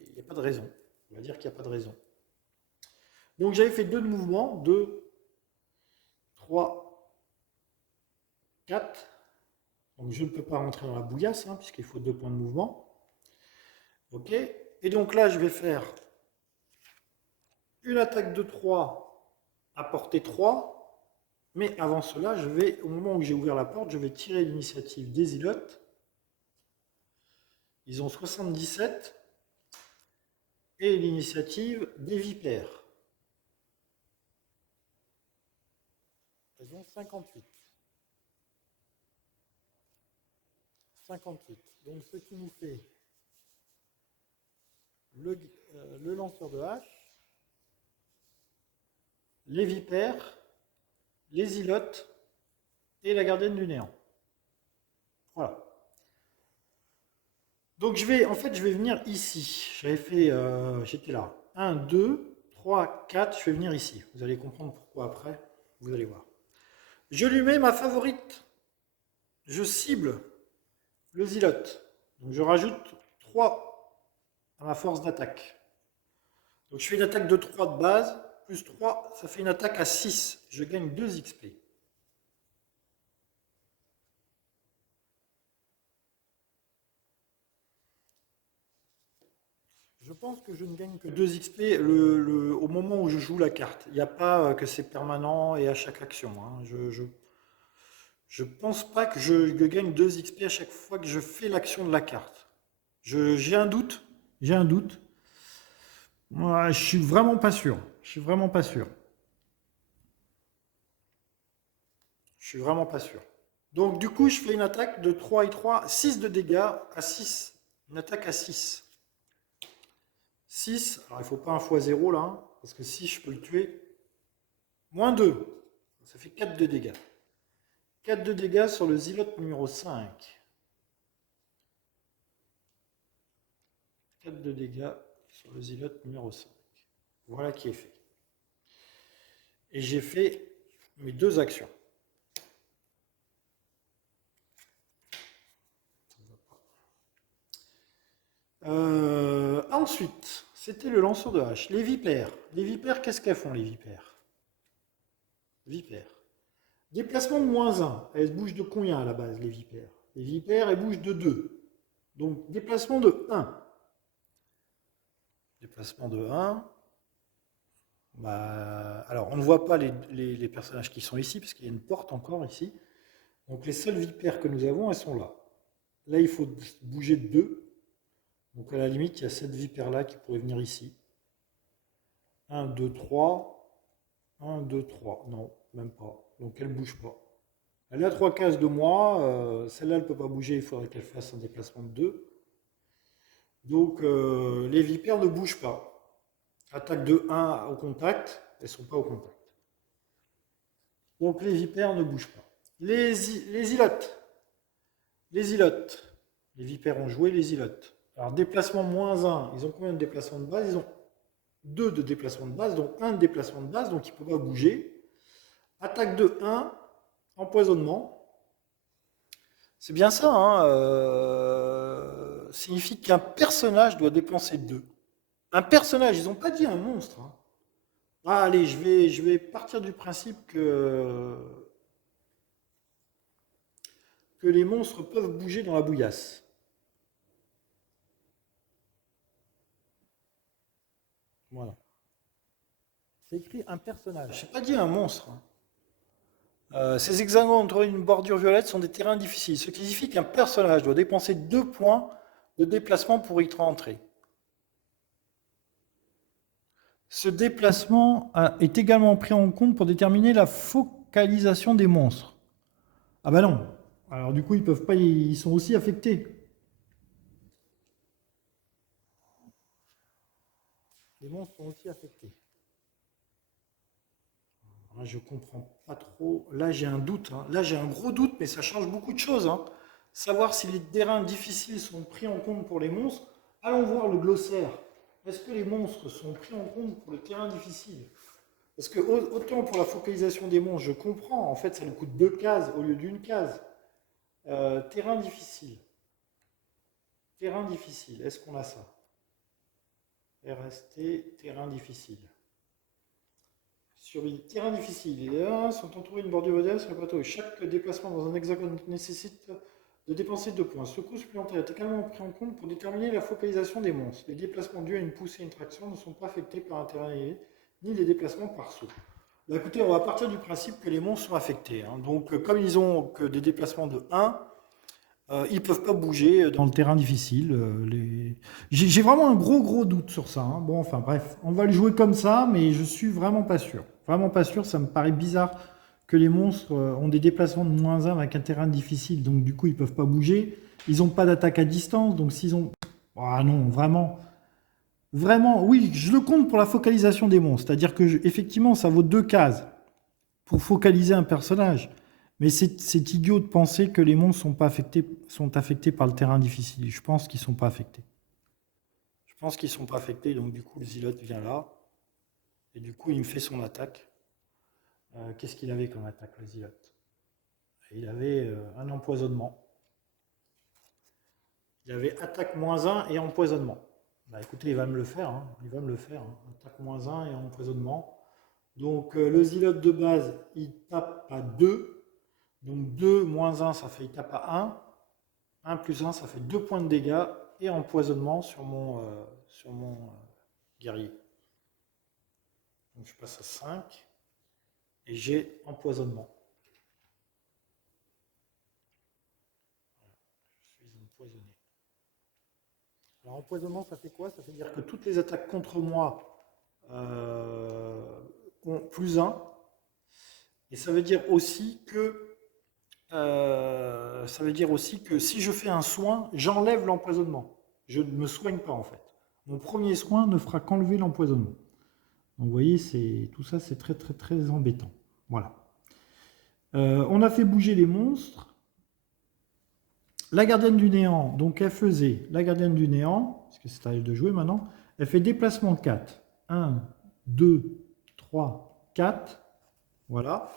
il n'y a pas de raison. On va dire qu'il n'y a pas de raison. Donc j'avais fait 2 de mouvement, 2, 3, 4. Donc je ne peux pas rentrer dans la bouillasse, hein, puisqu'il faut 2 points de mouvement. Ok. Et donc là, je vais faire une attaque de 3 à portée 3. Mais avant cela, au moment où j'ai ouvert la porte, je vais tirer l'initiative des ilotes. Ils ont 77. Et l'initiative des vipères. Elles ont 58. 58. Donc ce qui nous fait le lanceur de hache, les vipères, les ilotes et la gardienne du néant. Voilà. Donc je vais venir ici. J'étais là. 1, 2, 3, 4, je vais venir ici. Vous allez comprendre pourquoi après. Vous allez voir. Je lui mets ma favorite. Je cible le zilote. Donc je rajoute 3 à ma force d'attaque. Donc je fais une attaque de 3 de base, plus 3, ça fait une attaque à 6. Je gagne 2 XP. Je pense que je ne gagne que 2 XP au moment où je joue la carte. Il n'y a pas que c'est permanent et à chaque action. Hein. Je pense pas que je gagne 2 XP à chaque fois que je fais l'action de la carte. J'ai un doute. J'ai un doute. Moi, je suis vraiment pas sûr. Je suis vraiment pas sûr. Je suis vraiment pas sûr. Donc du coup, je fais une attaque de 3 et 3, 6 de dégâts à 6. Une attaque à 6. 6, alors il ne faut pas un x0 là, hein, parce que si je peux le tuer. Moins 2. Ça fait 4 de dégâts. 4 de dégâts sur le zilote numéro 5. 4 de dégâts sur le zilote numéro 5. Voilà qui est fait. Et j'ai fait mes 2 actions. Ensuite, c'était le lanceur de hache. Les vipères. Les vipères, qu'est-ce qu'elles font, les vipères? Vipères. Déplacement de -1. Elles se bougent de combien à la base, les vipères? Les vipères, elles bougent de 2. Donc, déplacement de 1. Déplacement de 1. Bah, alors, on ne voit pas les personnages qui sont ici, parce qu'il y a une porte encore ici. Donc, les seules vipères que nous avons, elles sont là. Là, il faut bouger de 2. Donc, à la limite, il y a cette vipère-là qui pourrait venir ici. 1, 2, 3. 1, 2, 3. Non, même pas. Donc, elle ne bouge pas. Elle a 3 cases de moi. Celle-là, elle ne peut pas bouger. Il faudrait qu'elle fasse un déplacement de 2. Donc, les vipères ne bougent pas. Attaque de 1 au contact, elles ne sont pas au contact. Donc les vipères ne bougent pas. Les ilotes. Les ilotes. Les vipères ont joué les ilotes. Alors déplacement -1, ils ont combien de déplacements de base? Ils ont 2 de déplacement de base, donc 1 de déplacement de base, donc ils ne peuvent pas bouger. Attaque de 1, empoisonnement. C'est bien ça, hein, signifie qu'un personnage doit dépenser 2. Un personnage, ils n'ont pas dit un monstre. Hein. Ah, allez, je vais partir du principe que les monstres peuvent bouger dans la bouillasse. Voilà. C'est écrit un personnage. Je n'ai pas dit un monstre. Hein. Ces hexagones entre une bordure violette sont des terrains difficiles, ce qui signifie qu'un personnage doit dépenser 2 points de déplacement pour y rentrer. Ce déplacement est également pris en compte pour déterminer la focalisation des monstres. Ah bah non. Alors du coup, ils peuvent pas, ils sont aussi affectés. Les monstres sont aussi affectés. Là, je comprends pas trop. Là, j'ai un doute. Hein. Là, j'ai un gros doute, mais ça change beaucoup de choses. Hein. Savoir si les terrains difficiles sont pris en compte pour les monstres. Allons voir le glossaire. Est-ce que les monstres sont pris en compte pour le terrain difficile? Parce que autant pour la focalisation des monstres, je comprends. En fait, ça nous coûte 2 cases au lieu d'une case. Terrain difficile. Terrain difficile. Est-ce qu'on a ça? RST, terrain difficile. Sur les terrains difficiles, les 1 sont entourés d'une bordure modèle sur le plateau. Chaque déplacement dans un hexagone nécessite de dépenser 2 points. Ce coût supplémentaire est également pris en compte pour déterminer la focalisation des monstres. Les déplacements dus à une poussée et une traction ne sont pas affectés par un terrain élevé, ni les déplacements par saut. Bah, écoutez, on va partir du principe que les monstres sont affectés. Hein. Donc, comme ils ont que des déplacements de 1, ils ne peuvent pas bouger dans le terrain difficile. J'ai vraiment un gros doute sur ça. Hein. Bon, enfin bref, on va le jouer comme ça, mais je suis vraiment pas sûr. Vraiment pas sûr, ça me paraît bizarre que les monstres ont des déplacements de -1 avec un terrain difficile, donc du coup ils ne peuvent pas bouger. Ils n'ont pas d'attaque à distance, donc s'ils ont... Ah non, vraiment... Vraiment, oui, je le compte pour la focalisation des monstres. C'est-à-dire que, effectivement, ça vaut 2 cases pour focaliser un personnage. Mais c'est idiot de penser que les monstres sont affectés par le terrain difficile. Je pense qu'ils ne sont pas affectés. Je pense qu'ils ne sont pas affectés, donc du coup le zilote vient là. Et du coup il me fait son attaque. Qu'est-ce qu'il avait comme attaque, le zilote? Il avait un empoisonnement. Il avait attaque -1 et empoisonnement. Bah écoutez, il va me le faire. Hein. Il va me le faire. Hein. Attaque -1 et empoisonnement. Donc le zilote de base, il tape à 2. Donc 2 -1, ça fait il tape à 1. 1 plus 1, ça fait 2 points de dégâts et empoisonnement sur mon guerrier. Donc je passe à 5 et j'ai empoisonnement. Je suis empoisonné. Alors empoisonnement, ça fait quoi? Ça veut dire que toutes les attaques contre moi ont +1. Et ça veut dire aussi que si je fais un soin, j'enlève l'empoisonnement. Je ne me soigne pas en fait. Mon premier soin ne fera qu'enlever l'empoisonnement. Donc vous voyez, tout ça, c'est très très très embêtant. Voilà. On a fait bouger les monstres. La gardienne du néant, donc elle faisait la gardienne du néant, parce que c'est à elle de jouer maintenant, elle fait déplacement 4. 1, 2, 3, 4. Voilà.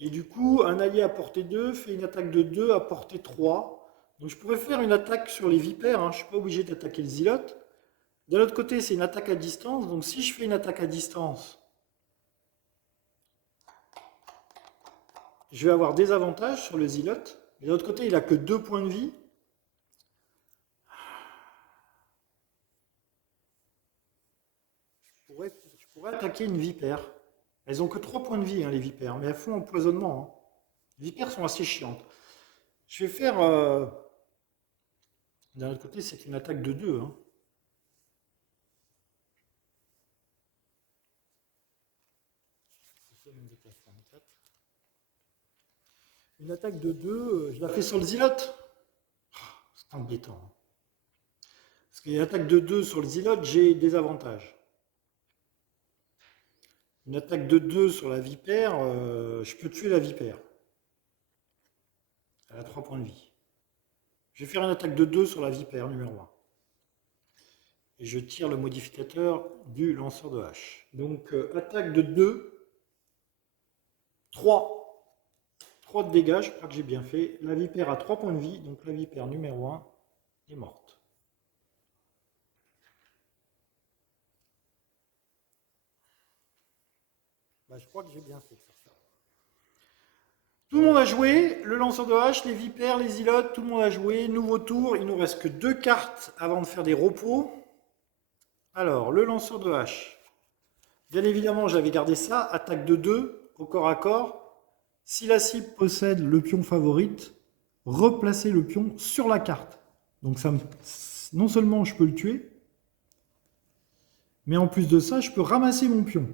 Et du coup, un allié à portée 2 fait une attaque de 2 à portée 3. Donc je pourrais faire une attaque sur les vipères, hein. Je ne suis pas obligé d'attaquer le zilote. De l'autre côté, c'est une attaque à distance. Donc si je fais une attaque à distance, je vais avoir des avantages sur le zilote. Et de l'autre côté, il n'a que 2 points de vie. Je pourrais attaquer une vipère. Elles ont que 3 points de vie, hein, les vipères, mais elles font empoisonnement, hein. Les vipères sont assez chiantes. Je vais faire... D'un autre côté, c'est une attaque de 2, hein. Une attaque de 2, je la fais sur le zilote. C'est embêtant, hein. Parce qu'une attaque de 2 sur le zilote, j'ai des avantages. Une attaque de 2 sur la vipère, je peux tuer la vipère. Elle a 3 points de vie. Je vais faire une attaque de 2 sur la vipère numéro 1. Et je tire le modificateur du lanceur de hache. Donc attaque de 2, 3. 3 de dégâts, je crois que j'ai bien fait. La vipère a 3 points de vie, donc la vipère numéro 1 est morte. Bah, je crois que j'ai bien fait faire ça. Tout le monde a joué, le lanceur de hache, les vipères, les ilotes, tout le monde a joué. Nouveau tour, il nous reste que 2 cartes avant de faire des repos. Alors, le lanceur de hache. Bien évidemment, j'avais gardé ça. Attaque de 2 au corps à corps. Si la cible possède le pion favorite, replacez le pion sur la carte. Donc non seulement je peux le tuer, mais en plus de ça, je peux ramasser mon pion.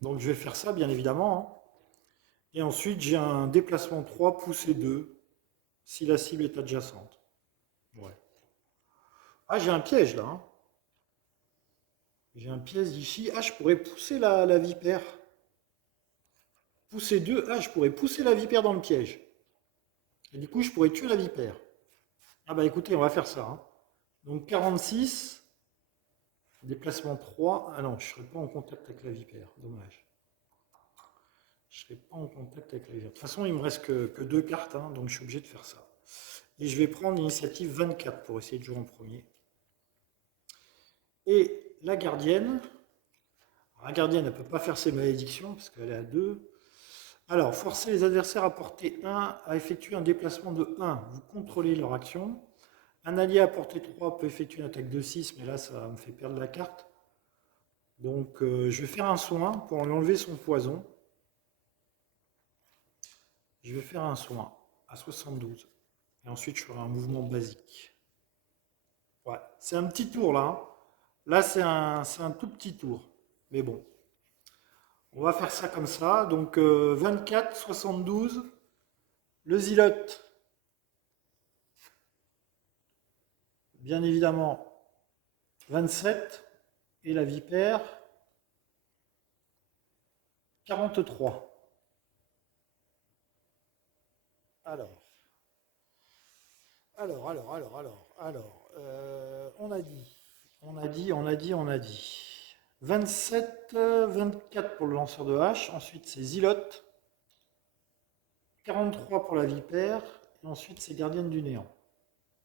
Donc je vais faire ça, bien évidemment, hein. Et ensuite, j'ai un déplacement 3, poussée 2, si la cible est adjacente. Ouais. Ah, j'ai un piège là, hein. J'ai un piège ici. Ah, je pourrais pousser la vipère. Pousser 2. Ah, je pourrais pousser la vipère dans le piège. Et du coup, je pourrais tuer la vipère. Ah bah écoutez, on va faire ça, hein. Donc 46. Déplacement 3. Ah non, je ne serai pas en contact avec la vipère. Dommage. Je ne serai pas en contact avec la vipère. De toute façon, il me reste que 2 cartes, hein, donc je suis obligé de faire ça. Et je vais prendre l'initiative 24 pour essayer de jouer en premier. Et la gardienne. Alors, la gardienne, elle ne peut pas faire ses malédictions parce qu'elle est à 2. Alors, forcer les adversaires à portée 1 à effectuer un déplacement de 1. Vous contrôlez leur action. Un allié à portée 3 peut effectuer une attaque de 6, mais là, ça me fait perdre la carte. Donc, je vais faire un soin pour lui enlever son poison. Je vais faire un soin à 72. Et ensuite, je ferai un mouvement basique. Ouais, c'est un petit tour, là, hein. Là, c'est un tout petit tour. Mais bon. On va faire ça comme ça. Donc, 24, 72. Le zilote. Bien évidemment, 27. Et la vipère, 43. Alors, on a dit. 27, 24 pour le lanceur de hache, ensuite c'est zilote, 43 pour la vipère, et ensuite c'est gardienne du néant.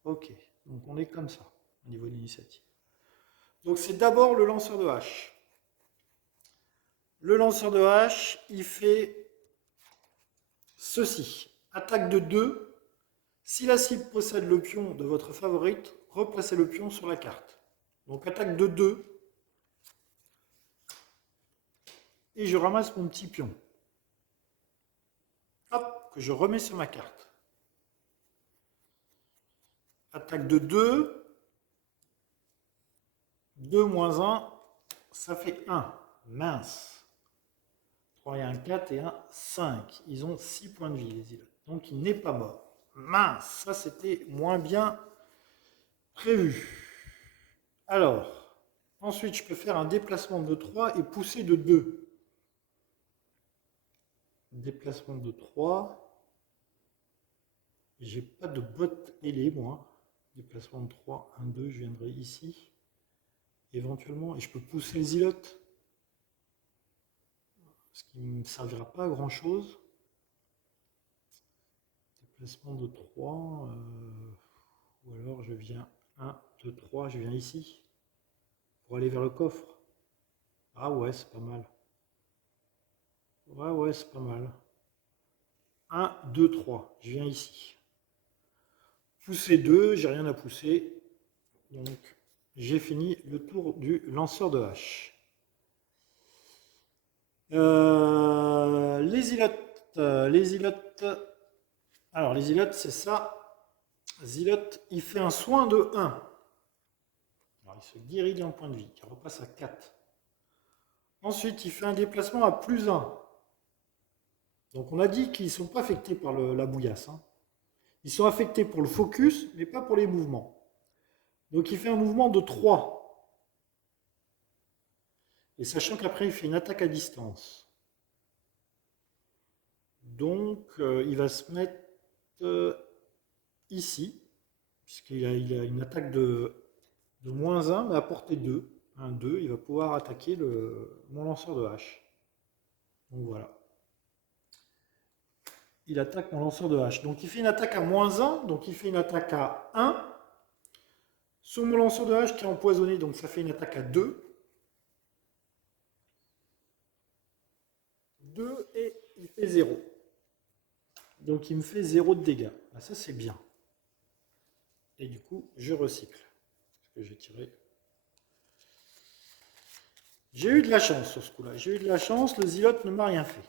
Ok, donc on est comme ça, au niveau de l'initiative. Donc c'est d'abord le lanceur de hache. Le lanceur de hache, il fait ceci. Attaque de 2. Si la cible possède le pion de votre favorite, replacez le pion sur la carte. Donc attaque de 2. Et je ramasse mon petit pion. Hop, que je remets sur ma carte. Attaque de 2. 2 moins 1, ça fait 1. Mince. 3 et 1, 4 et 1, 5. Ils ont 6 points de vie, les îles. Donc il n'est pas mort. Mince, ça c'était moins bien prévu. Alors, Ensuite, je peux faire un déplacement de 3 et pousser de 2. Déplacement de 3. J'ai pas de botte ailée, moi. Déplacement de 3, 1, 2, je viendrai ici. Éventuellement, et je peux pousser le zilote. Ce qui ne me servira pas à grand chose. Déplacement de 3. Ou alors je viens 1, 2, 3, je viens ici. Pour aller vers le coffre. Ah ouais, c'est pas mal. Ouais, c'est pas mal. 1, 2, 3. Je viens ici. Pousser 2, j'ai rien à pousser. Donc, j'ai fini le tour du lanceur de hache. Les ilotes. Alors, les ilotes, c'est ça. Zilote, il fait un soin de 1. Alors, il se guérit d'un point de vie. Il repasse à 4. Ensuite, il fait un déplacement à plus 1. Donc, on a dit qu'ils ne sont pas affectés par la bouillasse. Hein. Ils sont affectés pour le focus, mais pas pour les mouvements. Donc, il fait un mouvement de 3. Et sachant qu'après, il fait une attaque à distance. Donc, il va se mettre ici, puisqu'il a une attaque de moins 1, mais à portée 2. 1, 2, il va pouvoir attaquer mon lanceur de hache. Donc voilà. Il attaque mon lanceur de hache. Donc il fait une attaque à moins 1, donc il fait une attaque à 1. Sur mon lanceur de hache qui est empoisonné, donc ça fait une attaque à 2. 2 et il fait 0. Donc il me fait 0 de dégâts. Ah, ça c'est bien. Et du coup, je recycle. Parce que j'ai tiré. J'ai eu de la chance sur ce coup-là. J'ai eu de la chance, le zilote ne m'a rien fait.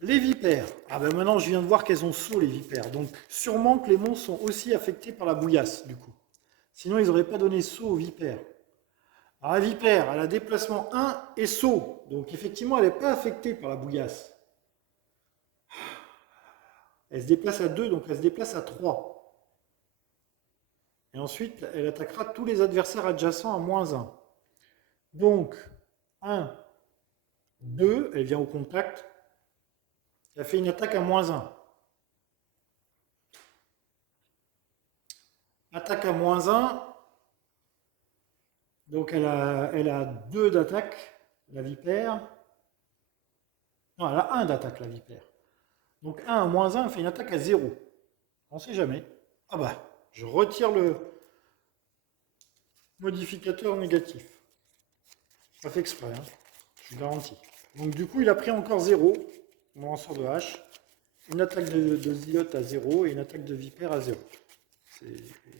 Les vipères. Ah ben maintenant je viens de voir qu'elles ont saut les vipères. Donc sûrement que les monstres sont aussi affectés par la bouillasse du coup. Sinon ils n'auraient pas donné saut aux vipères. Alors la vipère, elle a déplacement 1 et saut. Donc effectivement elle n'est pas affectée par la bouillasse. Elle se déplace à 2, donc elle se déplace à 3. Et ensuite elle attaquera tous les adversaires adjacents à moins 1. Donc 1, 2, elle vient au contact. Elle fait une attaque à moins 1. Attaque à moins 1. Donc elle a 2 d'attaque, la vipère. Non, elle a 1 d'attaque, la vipère. Donc 1 à moins 1, elle fait une attaque à 0. On ne sait jamais. Ah bah, je retire le modificateur négatif. Pas fait exprès, hein. Je vous garantis. Donc du coup, il a pris encore 0, mon lanceur de hache. Une attaque de zilote à 0 et une attaque de vipère à 0.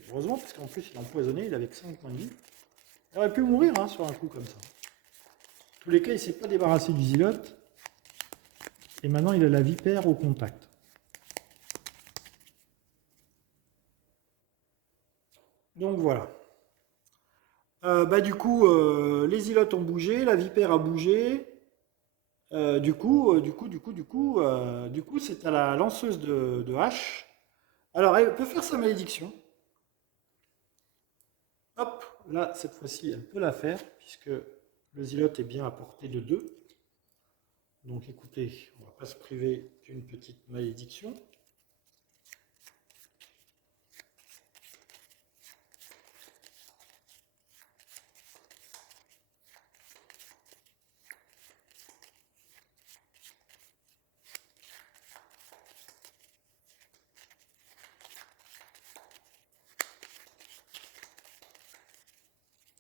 Heureusement, parce qu'en plus, il est empoisonné, il avait que 5 points de vie. Il aurait pu mourir hein, sur un coup comme ça. En tous les cas, il ne s'est pas débarrassé du zilote. Et maintenant, il a la vipère au contact. Donc voilà. Du coup, les ilotes ont bougé, la vipère a bougé. Du coup, c'est à la lanceuse de hache. Alors, elle peut faire sa malédiction. Hop, là, cette fois-ci, elle peut la faire, puisque le zilote est bien à portée de 2. Donc écoutez, on ne va pas se priver d'une petite malédiction.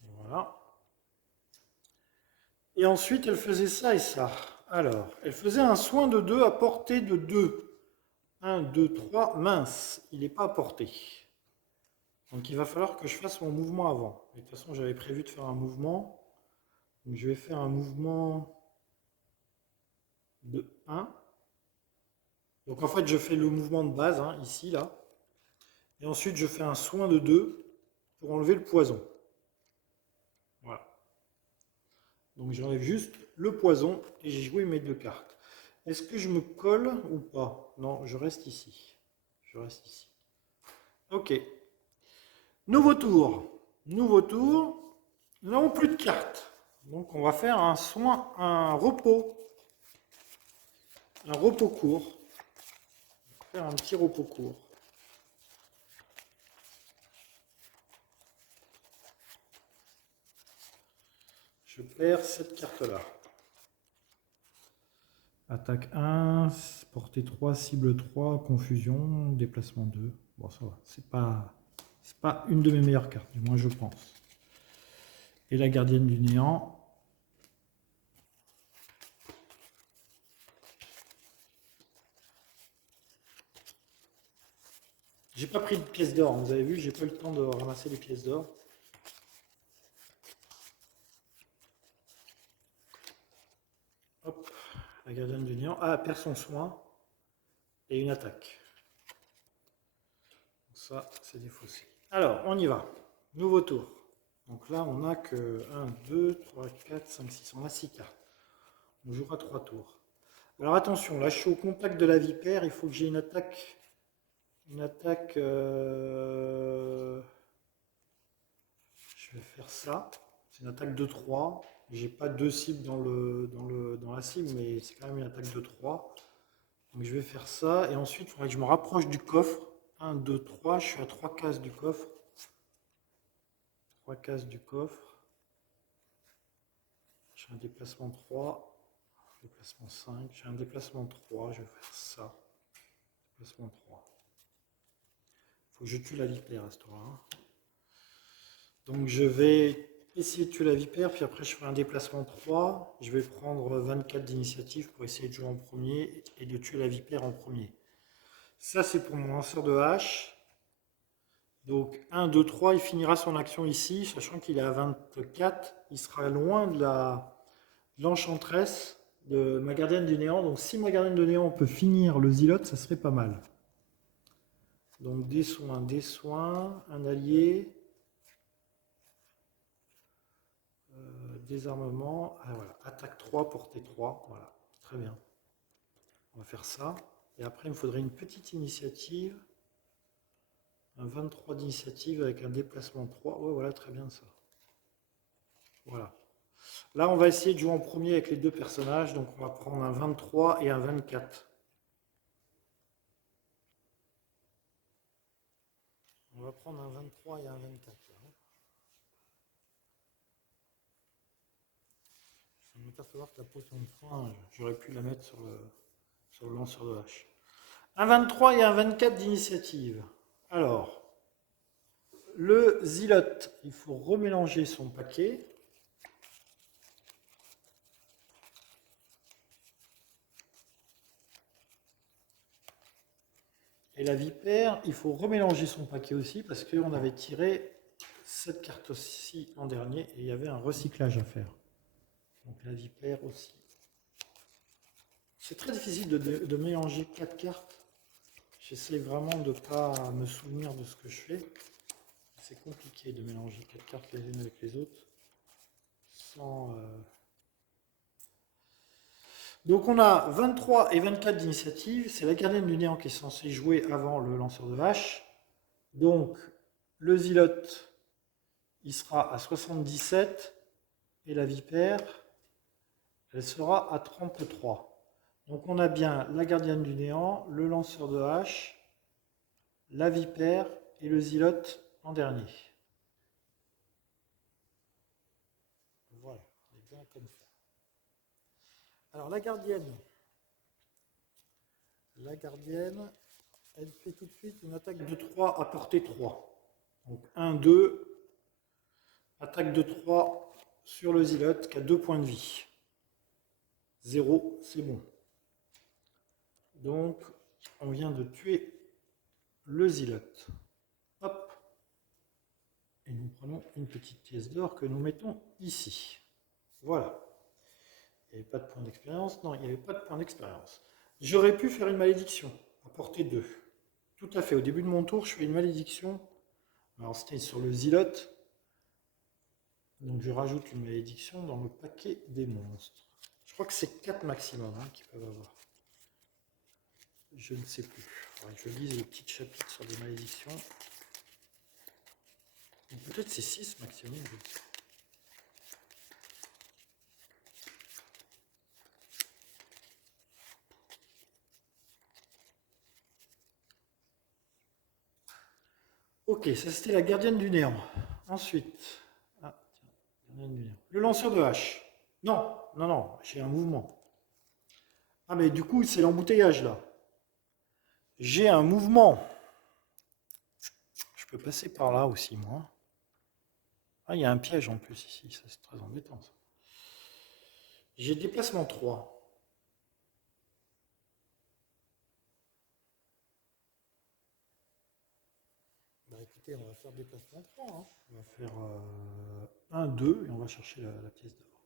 Voilà. Et ensuite, elle faisait ça et ça. Alors, elle faisait un soin de 2 à portée de 2. 1, 2, 3, mince, il n'est pas à portée. Donc il va falloir que je fasse mon mouvement avant. De toute façon, j'avais prévu de faire un mouvement. Donc je vais faire un mouvement de 1. Donc en fait, je fais le mouvement de base, hein, ici, là. Et ensuite, je fais un soin de 2 pour enlever le poison. Voilà. Donc j'enlève juste le poison et j'ai joué mes 2 cartes. Est-ce que je me colle ou pas? Non, je reste ici. je reste ici. Ok. Nouveau tour. Nouveau tour. Nous n'avons plus de cartes. Donc on va faire un repos. Un repos court. On va faire un petit repos court. Je perds cette carte-là. Attaque 1, portée 3, cible 3, confusion, déplacement 2. Bon, ça va. C'est pas une de mes meilleures cartes, du moins je pense. Et la gardienne du néant. J'ai pas pris de pièces d'or, vous avez vu, j'ai pas eu le temps de ramasser les pièces d'or. Hop, la gardienne du néant. Ah, elle perd son soin et une attaque. Ça, c'est défaussé. Alors, on y va. Nouveau tour. Donc là, on n'a que 1, 2, 3, 4, 5, 6. On a 6 cartes. On jouera 3 tours. Alors attention, là je suis au contact de la vipère. Il faut que j'ai une attaque. Une attaque. Je vais faire ça. C'est une attaque de 3. J'ai pas 2 cibles dans la cible, mais c'est quand même une attaque de 3. Donc je vais faire ça. Et ensuite, il faudrait que je me rapproche du coffre. 1, 2, 3. Je suis à 3 cases du coffre. 3 cases du coffre. J'ai un déplacement 3. Déplacement 5. J'ai un déplacement 3. Je vais faire ça. Déplacement 3. Il faut que je tue la vipère à ce tour-là. Donc je vais essayer de tuer la vipère, puis après je ferai un déplacement 3. Je vais prendre 24 d'initiative pour essayer de jouer en premier et de tuer la vipère en premier. Ça c'est pour mon lanceur de hache. Donc 1, 2, 3, il finira son action ici, sachant qu'il est à 24. Il sera loin de l'enchantresse de ma gardienne du néant. Donc si ma gardienne de néant peut finir le Zealot, ça serait pas mal. Donc des soins, un allié. Désarmement, ah, voilà. Attaque 3, portée 3, voilà, très bien. On va faire ça. Et après, il me faudrait une petite initiative. Un 23 d'initiative avec un déplacement 3. Ouais, voilà, très bien ça. Voilà. Là, on va essayer de jouer en premier avec les deux personnages. Donc, on va prendre un 23 et un 24. On va prendre un 23 et un 24. Je vais m'apercevoir que la potion de soin, j'aurais pu la mettre sur le lanceur de hache. Un 23 et un 24 d'initiative. Alors, le Zealot, il faut remélanger son paquet. Et la vipère, il faut remélanger son paquet aussi parce qu'on avait tiré cette carte-ci en dernier et il y avait un recyclage à faire. Donc la vipère aussi. C'est très difficile de mélanger 4 cartes. J'essaie vraiment de ne pas me souvenir de ce que je fais. C'est compliqué de mélanger 4 cartes les unes avec les autres. Donc on a 23 et 24 d'initiative. C'est la gardienne du néant qui est censée jouer avant le lanceur de hache. Donc le Zealot, il sera à 77. Et la vipère, elle sera à 33. Donc on a bien la gardienne du néant, le lanceur de hache, la vipère et le Zealot en dernier. Voilà, on est bien comme ça. Alors la gardienne, elle fait tout de suite une attaque de 3 à portée 3. Donc 1, 2, attaque de 3 sur le Zealot qui a 2 points de vie. 0, c'est bon. Donc on vient de tuer le Zealot. Hop. Et nous prenons une petite pièce d'or que nous mettons ici. Voilà. Il n'y avait pas de point d'expérience. Non, il n'y avait pas de point d'expérience. J'aurais pu faire une malédiction à portée 2. Tout à fait. Au début de mon tour, je fais une malédiction. Alors c'était sur le Zealot. Donc je rajoute une malédiction dans le paquet des monstres. Je crois que c'est 4 maximum qu'ils peuvent avoir. Je ne sais plus. Faudrait que je lise le petit chapitre sur les malédictions. Peut-être c'est 6 maximum. Ok, ça c'était la gardienne du néant. Ensuite, ah, tiens, gardienne du néant. Le lanceur de hache. Non, non, non, j'ai un mouvement. Ah, mais du coup, c'est l'embouteillage là. J'ai un mouvement. Je peux passer par là aussi, moi. Ah, il y a un piège en plus ici, ça c'est très embêtant. Ça. J'ai déplacement 3. Bah écoutez, on va faire déplacement 3. Hein. On va faire 1, 2 et on va chercher la pièce d'or.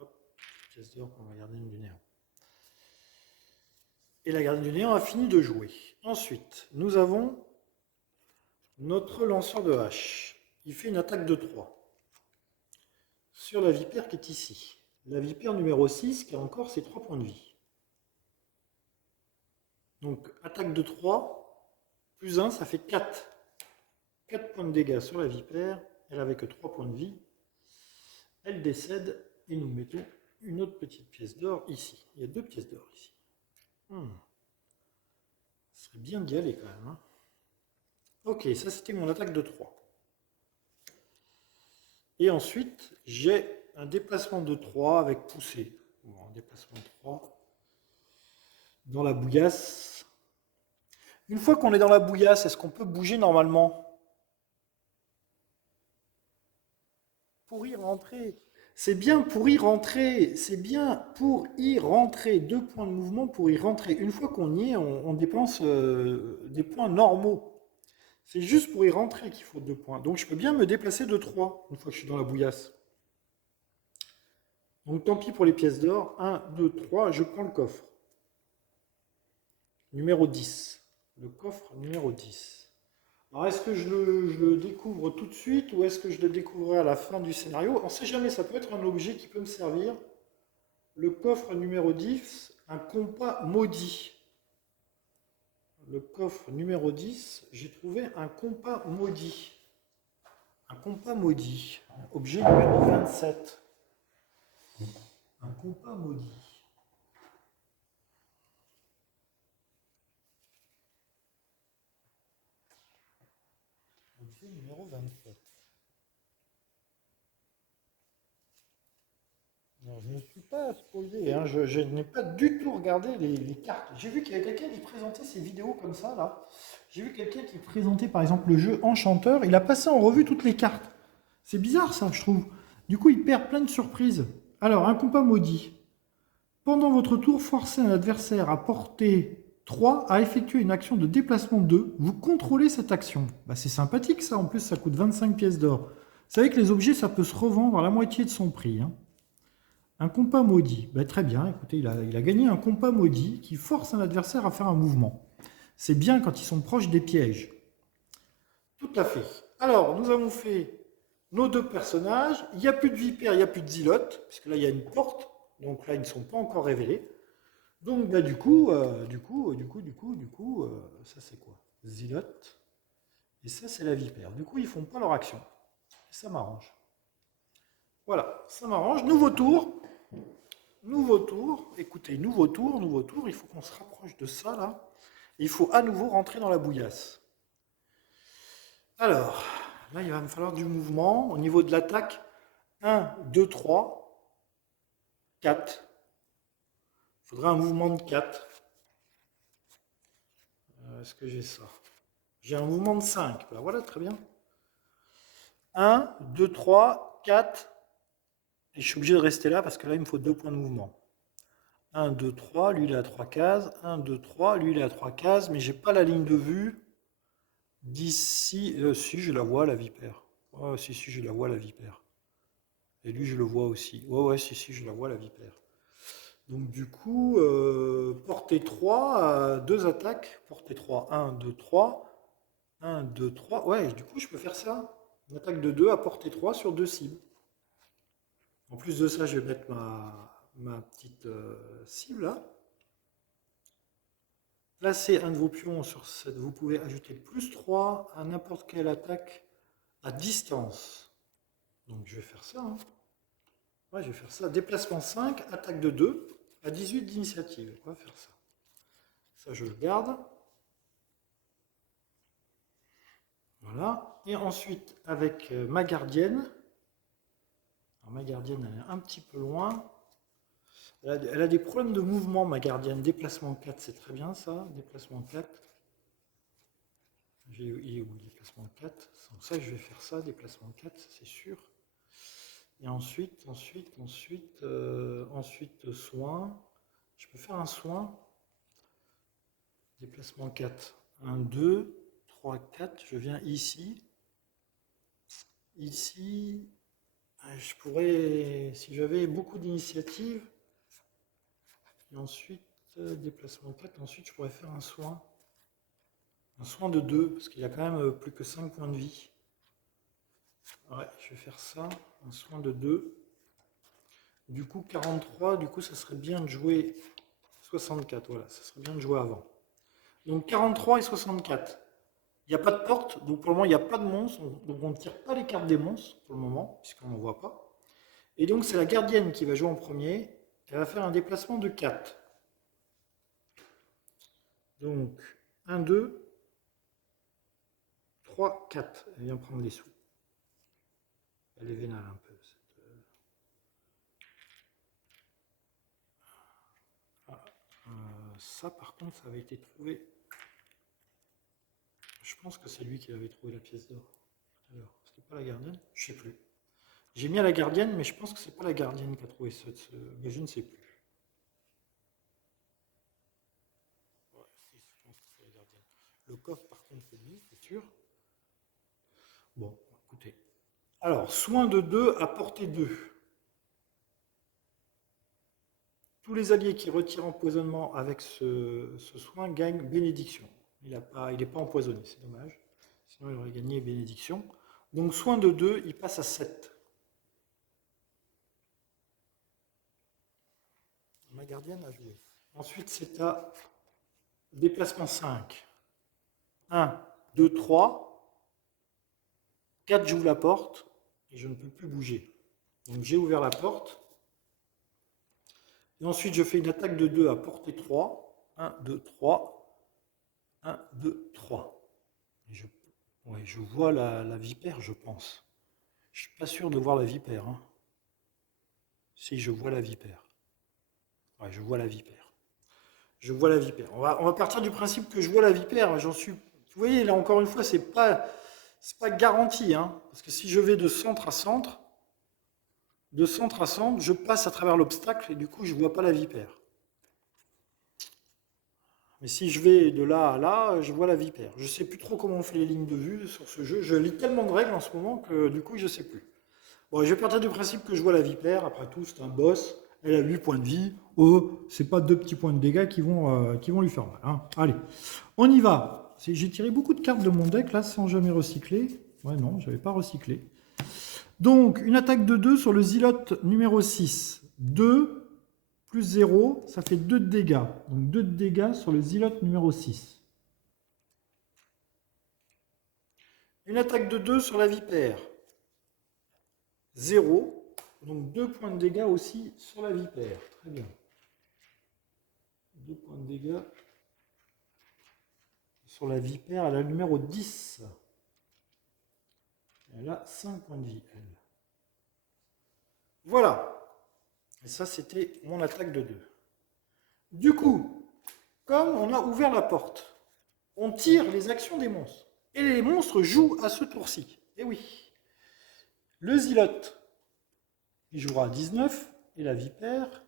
Hop, pièce d'or pour la gardienne du néant. Et la gardienne du néant a fini de jouer. Ensuite, nous avons notre lanceur de hache. Il fait une attaque de 3. Sur la vipère qui est ici. La vipère numéro 6 qui a encore ses 3 points de vie. Donc attaque de 3, plus 1, ça fait 4. 4 points de dégâts sur la vipère. Elle n'avait que 3 points de vie. Elle décède et nous mettons une autre petite pièce d'or ici. Il y a 2 pièces d'or ici. Ce serait bien d'y aller quand même. Hein. Ok, ça c'était mon attaque de 3. Et ensuite, j'ai un déplacement de 3 avec poussée. Bon, un déplacement de 3 dans la bouillasse. Une fois qu'on est dans la bouillasse, est-ce qu'on peut bouger normalement? Pour y rentrer. C'est bien pour y rentrer. C'est bien pour y rentrer. 2 points de mouvement pour y rentrer. Une fois qu'on y est, on dépense des points normaux. C'est juste pour y rentrer qu'il faut 2 points. Donc je peux bien me déplacer de 3 une fois que je suis dans la bouillasse. Donc tant pis pour les pièces d'or. 1, 2, 3, je prends le coffre. Numéro 10. Le coffre numéro 10. Alors est-ce que je le découvre tout de suite ou est-ce que je le découvrirai à la fin du scénario? On ne sait jamais, ça peut être un objet qui peut me servir. Le coffre numéro 10, un compas maudit. Le coffre numéro 10, j'ai trouvé un compas maudit. Un compas maudit. Objet numéro 27. Un compas maudit. Objet numéro 27. Non, je ne suis pas spoilé, hein. Je n'ai pas du tout regardé les cartes. J'ai vu qu'il y avait quelqu'un qui présentait ces vidéos comme ça, là. J'ai vu quelqu'un qui présentait par exemple le jeu Enchanteur. Il a passé en revue toutes les cartes. C'est bizarre ça, je trouve. Du coup, il perd plein de surprises. Alors, un compas maudit. Pendant votre tour, forcez un adversaire à portée 3 à effectuer une action de déplacement 2. Vous contrôlez cette action. Bah, c'est sympathique ça, en plus ça coûte 25 pièces d'or. Vous savez que les objets, ça peut se revendre à la moitié de son prix. Hein. Un compas maudit. Ben, très bien, écoutez, il a gagné un compas maudit qui force un adversaire à faire un mouvement. C'est bien quand ils sont proches des pièges. Tout à fait. Alors, nous avons fait nos 2 personnages. Il n'y a plus de vipère, il n'y a plus de zilote, puisque là, il y a une porte. Donc là, ils ne sont pas encore révélés. Donc, ben, du coup, ça c'est quoi? Zilote. Et ça, c'est la vipère. Du coup, ils ne font pas leur action. Et ça m'arrange. Voilà, ça m'arrange. Nouveau tour. Nouveau tour, écoutez, nouveau tour, il faut qu'on se rapproche de ça là. Il faut à nouveau rentrer dans la bouillasse. Alors, là il va me falloir du mouvement au niveau de l'attaque. 1, 2, 3, 4. Il faudrait un mouvement de 4. Est-ce que j'ai ça? J'ai un mouvement de 5. Ben voilà, très bien. 1, 2, 3, 4. Et je suis obligé de rester là parce que là il me faut 2 points de mouvement. 1, 2, 3, lui il est à 3 cases. 1, 2, 3, lui il est à 3 cases, mais j'ai pas la ligne de vue d'ici. Si, je la vois la vipère. Oh, si, je la vois la vipère. Et lui je le vois aussi. Ouais, si, je la vois la vipère. Donc du coup, portée 3, 2 attaques. Portée 3, 1, 2, 3. 1, 2, 3. Ouais, du coup je peux faire ça. Une attaque de 2 à portée 3 sur 2 cibles. En plus de ça, je vais mettre ma petite cible là. placez un de vos pions sur cette, vous pouvez ajouter +3 à n'importe quelle attaque à distance. Donc je vais faire ça. Hein. Ouais, je vais faire ça. Déplacement 5, attaque de 2, à 18 d'initiative. On va faire ça. Ça, je le garde. Voilà. Et ensuite, avec ma gardienne. Alors, ma gardienne, elle est un petit peu loin. Elle a des problèmes de mouvement, ma gardienne. Déplacement 4, c'est très bien ça. Déplacement 4. Il est où le déplacement 4? C'est pour ça que je vais faire ça, déplacement 4, c'est sûr. Et ensuite, soin. Je peux faire un soin. Déplacement 4. 1, 2, 3, 4. Je viens ici. Ici, je pourrais, si j'avais beaucoup d'initiatives, et ensuite, déplacement 4, ensuite je pourrais faire un soin. Un soin de 2, parce qu'il y a quand même plus que 5 points de vie. Ouais, je vais faire ça, un soin de 2. Du coup, 43, du coup, ça serait bien de jouer 64, voilà, ça serait bien de jouer avant. Donc 43 et 64. Il n'y a pas de porte, donc pour le moment, il n'y a pas de monstre, donc on ne tire pas les cartes des monstres pour le moment, puisqu'on n'en voit pas. Et donc, c'est la gardienne qui va jouer en premier. Elle va faire un déplacement de 4. Donc, 1, 2, 3, 4. Elle vient prendre les sous. Elle est vénale un peu. Ça, par contre, ça avait été trouvé. Je pense que c'est lui qui avait trouvé la pièce d'or. Alors, c'était pas la gardienne? Je sais plus. J'ai mis à la gardienne, mais je pense que c'est pas la gardienne qui a trouvé ce... Mais je ne sais plus. Ouais, si, je pense que c'est la gardienne. Le coffre, par contre, c'est lui, c'est sûr. Bon, écoutez. Alors, soin de 2 à portée 2. Tous les alliés qui retirent empoisonnement avec ce soin gagnent bénédiction. Il n'est pas empoisonné, c'est dommage. Sinon, il aurait gagné bénédiction. Donc, soin de 2, il passe à 7. Ma gardienne a joué. Ensuite, c'est à déplacement 5. 1, 2, 3. 4, j'ouvre la porte et je ne peux plus bouger. Donc, j'ai ouvert la porte. Et ensuite, je fais une attaque de 2 à portée 3. 1, 2, 3. 1, 2, 3. Et je vois la vipère, je pense. Je suis pas sûr de voir la vipère. Hein. Si, je vois la vipère. Ouais, je vois la vipère. Je vois la vipère. On va partir du principe que je vois la vipère. J'en suis. Vous voyez, là encore une fois, c'est pas garanti. Hein, parce que si je vais de centre à centre, je passe à travers l'obstacle et du coup, je vois pas la vipère. Mais si je vais de là à là, je vois la vipère. Je sais plus trop comment on fait les lignes de vue sur ce jeu. Je lis tellement de règles en ce moment que du coup, je sais plus. Bon, je vais partir du principe que je vois la vipère. Après tout, c'est un boss. Elle a 8 points de vie. Oh, c'est pas 2 petits points de dégâts qui vont lui faire mal. Hein. Allez, on y va. J'ai tiré beaucoup de cartes de mon deck là sans jamais recycler. Ouais, non, je n'avais pas recyclé. Donc, une attaque de 2 sur le Zealot numéro 6. 2 plus 0, ça fait 2 de dégâts. Donc 2 de dégâts sur le Zealot numéro 6. Une attaque de 2 sur la vipère. 0. Donc 2 points de dégâts aussi sur la vipère. Très bien. 2 points de dégâts sur la vipère à la numéro 10. Elle a 5 points de vie, elle. Voilà. Et ça, c'était mon attaque de 2. Du coup, comme on a ouvert la porte, on tire les actions des monstres. Et les monstres jouent à ce tour-ci. Et oui. Le Zealot, il jouera à 19. Et la vipère,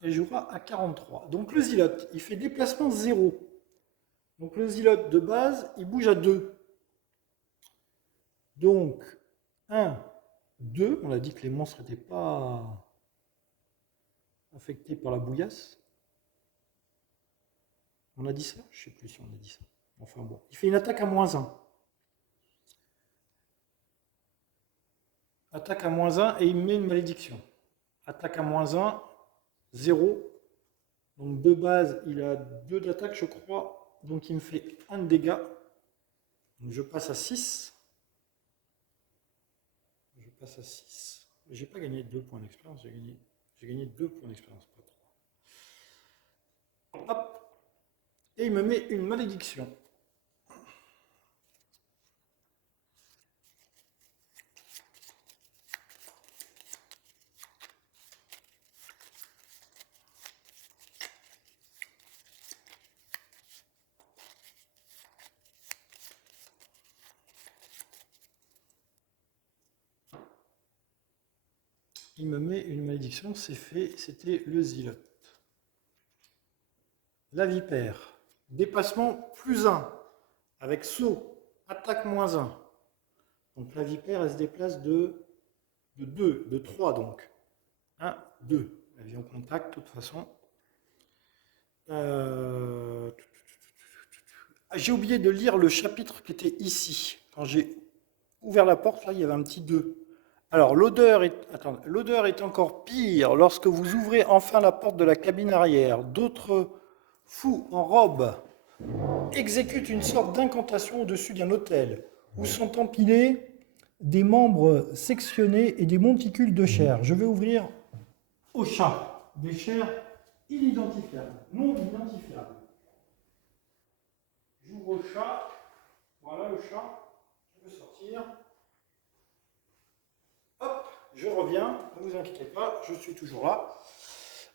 elle jouera à 43. Donc le Zealot, il fait déplacement 0. Donc le Zealot de base, il bouge à 2. Donc 1, 2. On a dit que les monstres n'étaient pas affectés par la bouillasse. On a dit ça? Je ne sais plus si on a dit ça. Enfin bon, il fait une attaque à -1. Attaque à -1 et il met une malédiction. Attaque à -1, 0. Donc de base, il a 2 d'attaque, je crois. Donc il me fait 1 de dégâts. Donc je passe à 6. Je passe à 6. J'ai pas gagné 2 points d'expérience, j'ai gagné 2 points d'expérience, pas 3. Hop. Et il me met une malédiction. Il me met une malédiction, c'est fait, c'était le Zilote. La vipère, dépassement plus 1, avec saut, attaque moins 1. Donc la vipère, elle se déplace de 2, de 3 donc. 1, 2. Elle vient en contact de toute façon. J'ai oublié de lire le chapitre qui était ici. Quand j'ai ouvert la porte, là, il y avait un petit 2. Alors, l'odeur est encore pire lorsque vous ouvrez enfin la porte de la cabine arrière. D'autres fous en robe exécutent une sorte d'incantation au-dessus d'un autel, où sont empilés des membres sectionnés et des monticules de chair. Je vais ouvrir au chat, des chairs inidentifiables, non identifiables. J'ouvre au chat, voilà le chat, je peux sortir. Hop, je reviens, ne vous inquiétez pas, je suis toujours là.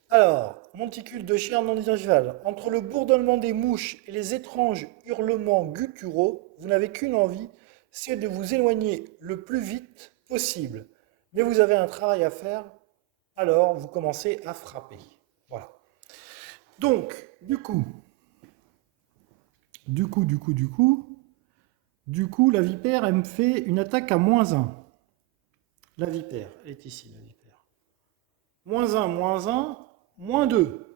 Alors, monticule de chair non identifiable. Entre le bourdonnement des mouches et les étranges hurlements gutturaux, vous n'avez qu'une envie, c'est de vous éloigner le plus vite possible. Mais vous avez un travail à faire, alors vous commencez à frapper. Voilà. Donc, du coup, la vipère, elle me fait une attaque à moins 1. La vipère, elle est ici, la vipère. Moins 1, moins 2.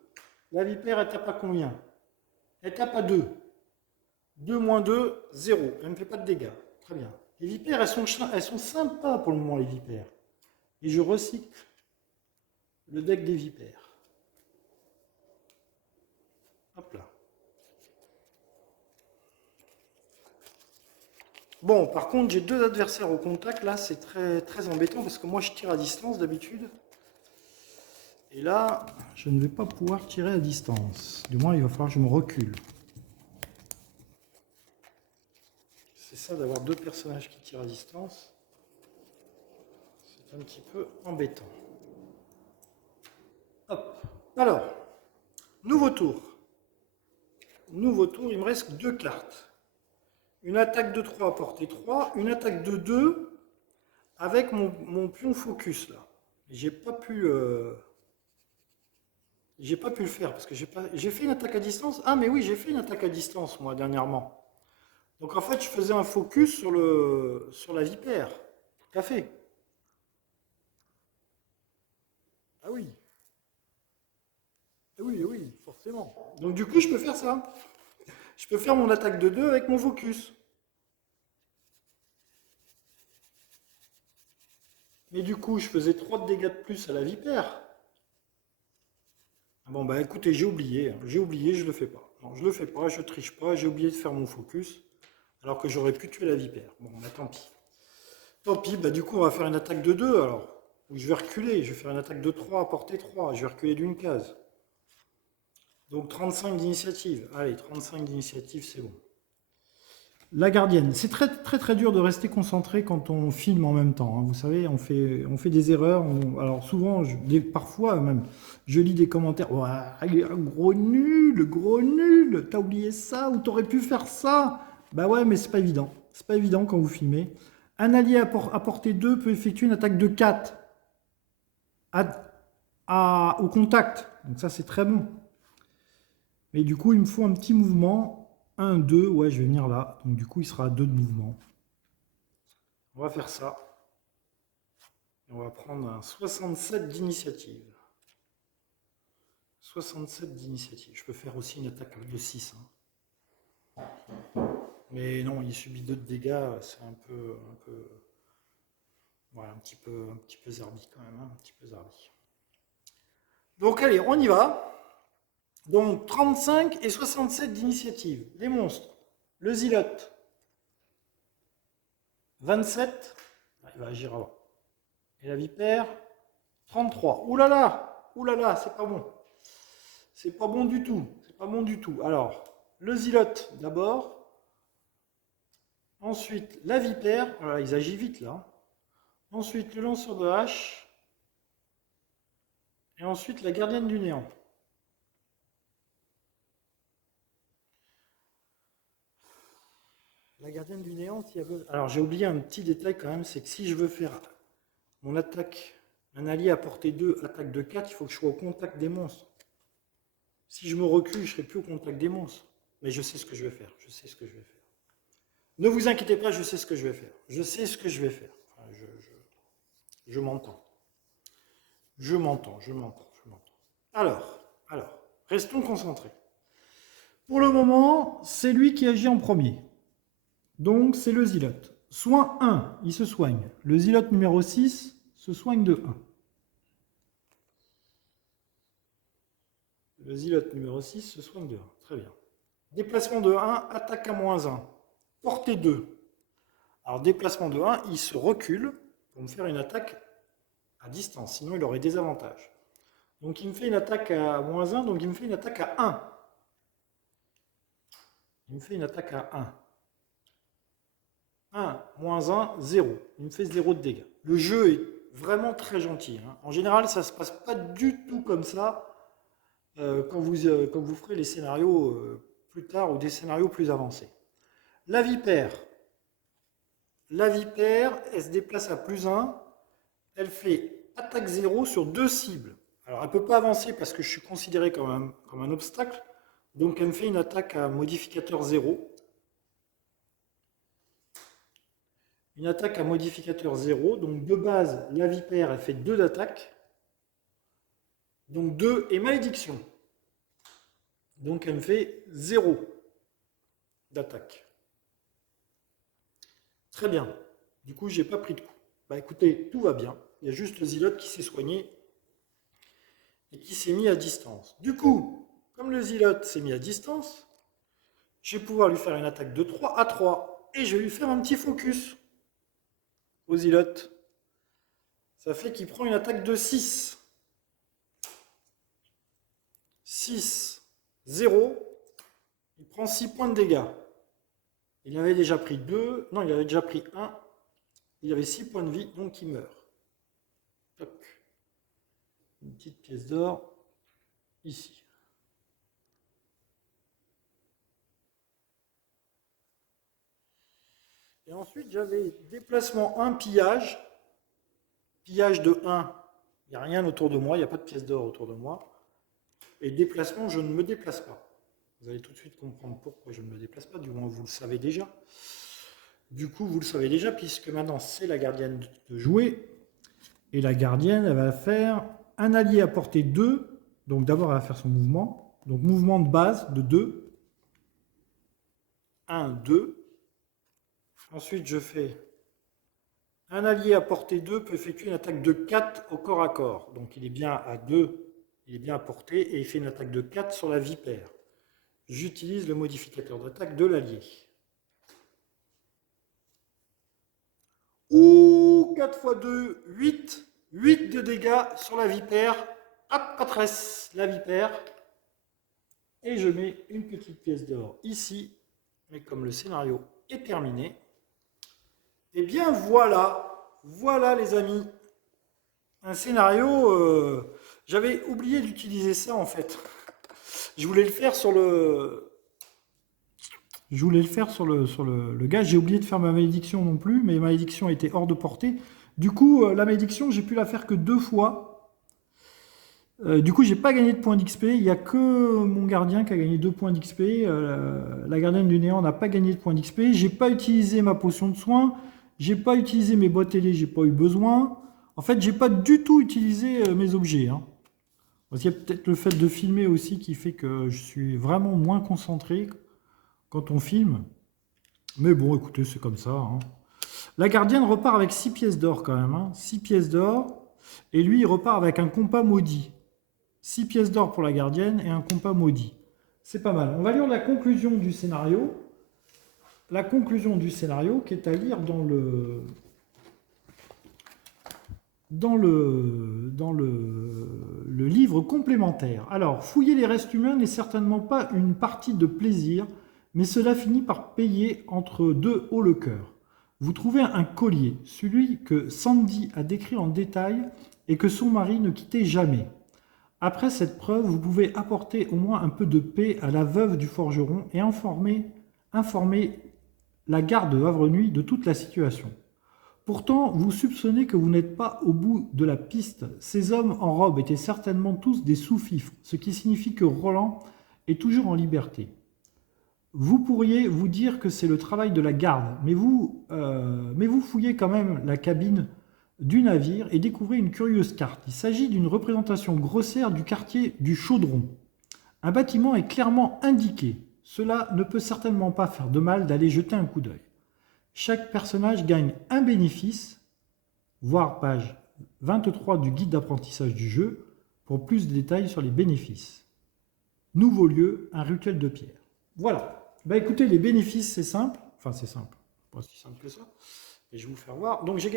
La vipère, elle tape à combien? Elle tape à 2. 2 moins 2, 0. Elle ne me fait pas de dégâts. Très bien. Les vipères, elles sont sympas pour le moment, les vipères. Et je recycle le deck des vipères. Hop là. Bon, par contre, j'ai 2 adversaires au contact. Là, c'est très, très embêtant parce que moi, je tire à distance d'habitude. Et là, je ne vais pas pouvoir tirer à distance. Du moins, il va falloir que je me recule. C'est ça d'avoir 2 personnages qui tirent à distance. C'est un petit peu embêtant. Hop. Alors, nouveau tour. Nouveau tour, il me reste 2 cartes. Une attaque de 3 à portée 3, une attaque de 2 avec mon pion focus là. J'ai pas pu le faire parce que j'ai fait une attaque à distance. Ah mais oui, j'ai fait une attaque à distance moi dernièrement. Donc en fait, je faisais un focus sur la vipère. Tout à fait. Ah oui. Oui, oui, forcément. Donc du coup, je peux faire ça. Je peux faire mon attaque de 2 avec mon focus. Mais du coup, je faisais 3 de dégâts de plus à la vipère. Ah bon, bah écoutez, j'ai oublié. J'ai oublié, je le fais pas. Non, je le fais pas, je triche pas, j'ai oublié de faire mon focus. Alors que j'aurais pu tuer la vipère. Bon, bah tant pis. Tant pis, bah du coup, on va faire une attaque de 2 alors. Ou je vais reculer, je vais faire une attaque de 3 à portée 3. Je vais reculer d'une case. Donc 35 d'initiative. Allez, 35 d'initiative, c'est bon. La gardienne. C'est très très très dur de rester concentré quand on filme en même temps, hein. Vous savez, on fait des erreurs. Alors souvent, parfois même, je lis des commentaires. Ouais, gros nul, t'as oublié ça ou t'aurais pu faire ça. Bah ouais, mais c'est pas évident. C'est pas évident quand vous filmez. Un allié à portée 2 peut effectuer une attaque de 4 au contact. Donc ça, c'est très bon. Mais du coup, il me faut un petit mouvement. 1, 2, ouais, je vais venir là. Donc du coup, il sera à 2 de mouvement. On va faire ça. On va prendre un 67 d'initiative. 67 d'initiative. Je peux faire aussi une attaque de 6. Hein. Mais non, il subit 2 de dégâts. C'est un peu... Voilà, un petit peu zarbi quand même. Hein, un petit peu zarbi. Donc allez, on y va. Donc 35 et 67 d'initiative. Les monstres. Le Zilote. 27. Il va agir avant. Et la vipère. 33. Ouh là là. Ouh là là, c'est pas bon. C'est pas bon du tout. C'est pas bon du tout. Alors, le Zilote d'abord. Ensuite, la vipère. Voilà, ils agissent vite là. Ensuite, le lanceur de hache. Et ensuite, la gardienne du néant. La gardienne du néant, s'il y avait... Alors, j'ai oublié un petit détail quand même, c'est que si je veux faire mon attaque, un allié à portée 2, attaque de 4, il faut que je sois au contact des monstres. Si je me recule, je ne serai plus au contact des monstres. Mais je sais ce que je vais faire. Je sais ce que je vais faire. Ne vous inquiétez pas, je sais ce que je vais faire. Je sais ce que je vais faire. Enfin, je m'entends. Je m'entends. Alors, restons concentrés. Pour le moment, c'est lui qui agit en premier. Donc, c'est le Zilote. Soin 1, il se soigne. Le Zilote numéro 6 se soigne de 1. Le Zilote numéro 6 se soigne de 1. Très bien. Déplacement de 1, attaque à -1. Portée 2. Alors, déplacement de 1, il se recule pour me faire une attaque à distance. Sinon, il aurait des avantages. Donc, il me fait une attaque à -1, donc il me fait une attaque à 1. Il me fait une attaque à 1. 1, -1, 0. Il me fait 0 de dégâts. Le jeu est vraiment très gentil. Hein. En général, ça ne se passe pas du tout comme ça quand vous ferez les scénarios plus tard ou des scénarios plus avancés. La vipère. La vipère, elle se déplace à +1. Elle fait attaque 0 sur 2 cibles. Alors, elle ne peut pas avancer parce que je suis considéré comme un obstacle. Donc, elle me fait une attaque à modificateur 0. Une attaque à modificateur 0. Donc, de base, la vipère, elle fait 2 d'attaque. Donc, 2 et malédiction. Donc, elle me fait 0 d'attaque. Très bien. Du coup, j'ai pas pris de coup. Bah écoutez, tout va bien. Il y a juste le Zilote qui s'est soigné et qui s'est mis à distance. Du coup, comme le Zilote s'est mis à distance, je vais pouvoir lui faire une attaque de 3 à 3. Et je vais lui faire un petit focus au Zilote. Ça fait qu'il prend une attaque de 6. 6, 0. Il prend 6 points de dégâts. Il avait déjà pris 2. Non, il avait déjà pris 1. Il avait 6 points de vie, donc il meurt. Toc. Une petite pièce d'or ici. Et ensuite, j'avais déplacement 1, pillage. Pillage de 1, il n'y a rien autour de moi, il n'y a pas de pièce d'or autour de moi. Et déplacement, je ne me déplace pas. Vous allez tout de suite comprendre pourquoi je ne me déplace pas, du moins vous le savez déjà. Du coup, vous le savez déjà, puisque maintenant c'est la gardienne de jouer. Et la gardienne, elle va faire un allié à portée 2. Donc d'abord, elle va faire son mouvement. Donc mouvement de base de 2. 1, 2. Ensuite, je fais un allié à portée 2 peut effectuer une attaque de 4 au corps à corps. Donc il est bien à 2, il est bien à portée, et il fait une attaque de 4 sur la vipère. J'utilise le modificateur d'attaque de l'allié. Ouh, 4 x 2, 8. 8 de dégâts sur la vipère. Hop, patresse, la vipère. Et je mets une petite pièce d'or ici. Mais comme le scénario est terminé, et bien voilà les amis. Un scénario, j'avais oublié d'utiliser ça en fait. Je voulais le faire sur le... le gars. J'ai oublié de faire ma malédiction non plus. Mais ma malédiction était hors de portée. Du coup, la malédiction, j'ai pu la faire que 2 fois. Du coup, j'ai pas gagné de points d'XP. Il n'y a que mon gardien qui a gagné 2 points d'XP. La gardienne du néant n'a pas gagné de points d'XP. J'ai pas utilisé ma potion de soin. J'ai pas utilisé mes boîtes télé. J'ai pas eu besoin. En fait, j'ai pas du tout utilisé mes objets. Hein. Parce qu'il y a peut-être le fait de filmer aussi qui fait que je suis vraiment moins concentré quand on filme. Mais bon, écoutez, c'est comme ça. Hein. La gardienne repart avec 6 pièces d'or quand même. Hein. 6 pièces d'or. Et lui, il repart avec un compas maudit. 6 pièces d'or pour la gardienne et un compas maudit. C'est pas mal. On va lire la conclusion du scénario. La conclusion du scénario qui est à lire dans le livre complémentaire. Alors, fouiller les restes humains n'est certainement pas une partie de plaisir, mais cela finit par payer entre deux hauts le cœur. Vous trouvez un collier, celui que Sandy a décrit en détail et que son mari ne quittait jamais. Après cette preuve, vous pouvez apporter au moins un peu de paix à la veuve du forgeron et informer la garde de Havre-Nuit de toute la situation. Pourtant, vous soupçonnez que vous n'êtes pas au bout de la piste. Ces hommes en robe étaient certainement tous des sous-fifres, ce qui signifie que Roland est toujours en liberté. Vous pourriez vous dire que c'est le travail de la garde, mais vous fouillez quand même la cabine du navire et découvrez une curieuse carte. Il s'agit d'une représentation grossière du quartier du Chaudron. Un bâtiment est clairement indiqué. Cela ne peut certainement pas faire de mal d'aller jeter un coup d'œil. Chaque personnage gagne un bénéfice, voir page 23 du guide d'apprentissage du jeu, pour plus de détails sur les bénéfices. Nouveau lieu, un rituel de pierre. Voilà. Bah écoutez, les bénéfices, c'est simple. Enfin, c'est simple. Pas si simple que ça. Et je vais vous faire voir. Donc j'ai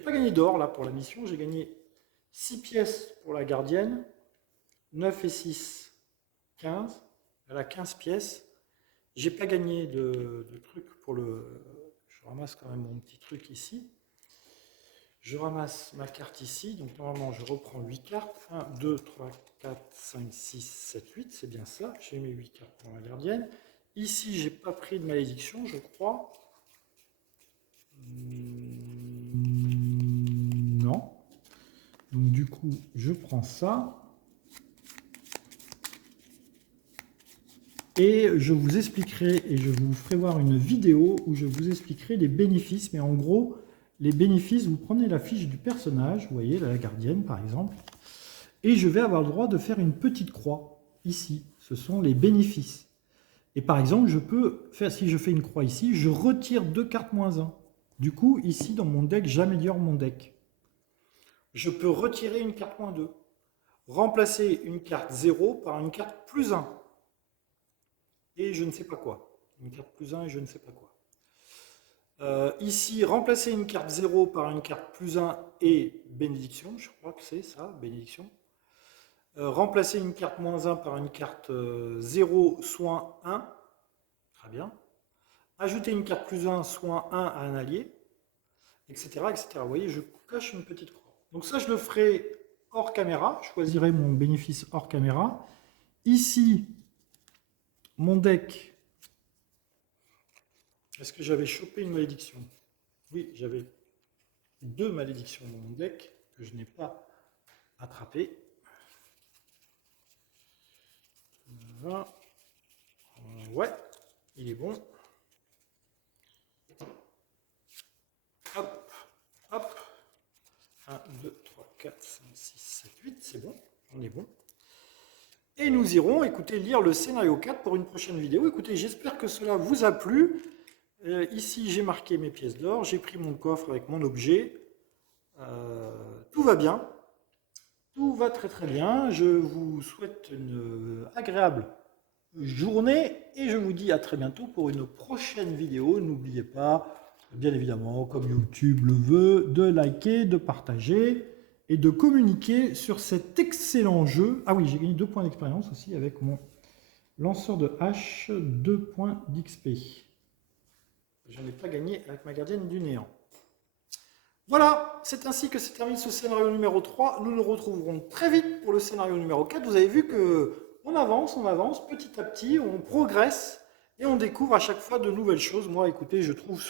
pas gagné d'or là pour la mission. J'ai gagné 6 pièces pour la gardienne. 9 et 6, 15. Elle a 15 pièces. J'ai pas gagné de trucs pour le... Je ramasse quand même mon petit truc ici. Je ramasse ma carte ici. Donc normalement, je reprends 8 cartes. 1, 2, 3, 4, 5, 6, 7, 8. C'est bien ça. J'ai mes 8 cartes pour la gardienne. Ici, j'ai pas pris de malédiction, je crois. Non. Donc du coup, je prends ça. Et je vous expliquerai, et je vous ferai voir une vidéo où je vous expliquerai les bénéfices. Mais en gros, les bénéfices, vous prenez la fiche du personnage, vous voyez, la gardienne par exemple, et je vais avoir le droit de faire une petite croix ici. Ce sont les bénéfices. Et par exemple, je peux faire, si je fais une croix ici, je retire 2 cartes -1. Du coup, ici, dans mon deck, j'améliore mon deck. Je peux retirer une carte -2. Remplacer une carte 0 par une carte +1. Et je ne sais pas quoi. Une carte +1 et je ne sais pas quoi. Ici, remplacer une carte 0 par une carte +1 et bénédiction. Je crois que c'est ça, bénédiction. Remplacer une carte -1 par une carte 0, soin 1. Très bien. Ajouter une carte +1, soin 1 à un allié, etc., etc. Vous voyez, je coche une petite croix. Donc ça, je le ferai hors caméra. Je choisirai mon bénéfice hors caméra. Ici, mon deck. Est-ce que j'avais chopé une malédiction? Oui, j'avais 2 malédictions dans mon deck que je n'ai pas attrapées. 20. Ouais, il est bon. Hop, hop. 1, 2, 3, 4, 5, 6, 7, 8, c'est bon, on est bon. Et nous irons, écoutez, lire le scénario 4 pour une prochaine vidéo. Écoutez, j'espère que cela vous a plu. Ici, j'ai marqué mes pièces d'or, j'ai pris mon coffre avec mon objet. Tout va bien. Tout va très très bien. Je vous souhaite une agréable journée et je vous dis à très bientôt pour une prochaine vidéo. N'oubliez pas, bien évidemment, comme YouTube le veut, de liker, de partager et de communiquer sur cet excellent jeu. Ah oui, j'ai gagné 2 points d'expérience aussi avec mon lanceur de hache, 2 points d'XP. Je n'ai pas gagné avec ma gardienne du néant. Voilà, c'est ainsi que se termine ce scénario numéro 3. Nous nous retrouverons très vite pour le scénario numéro 4. Vous avez vu que on avance, petit à petit, on progresse et on découvre à chaque fois de nouvelles choses. Moi, écoutez, je trouve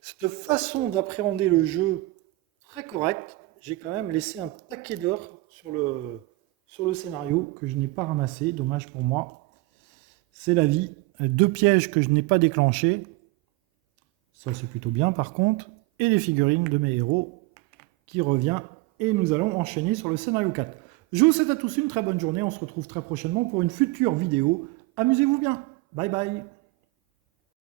cette façon d'appréhender le jeu très correcte. J'ai quand même laissé un paquet d'heures sur le scénario que je n'ai pas ramassé. Dommage pour moi. C'est la vie. 2 pièges que je n'ai pas déclenchés. Ça, c'est plutôt bien par contre. Et les figurines de mes héros qui revient. Et nous allons enchaîner sur le scénario 4. Je vous souhaite à tous une très bonne journée. On se retrouve très prochainement pour une future vidéo. Amusez-vous bien. Bye bye.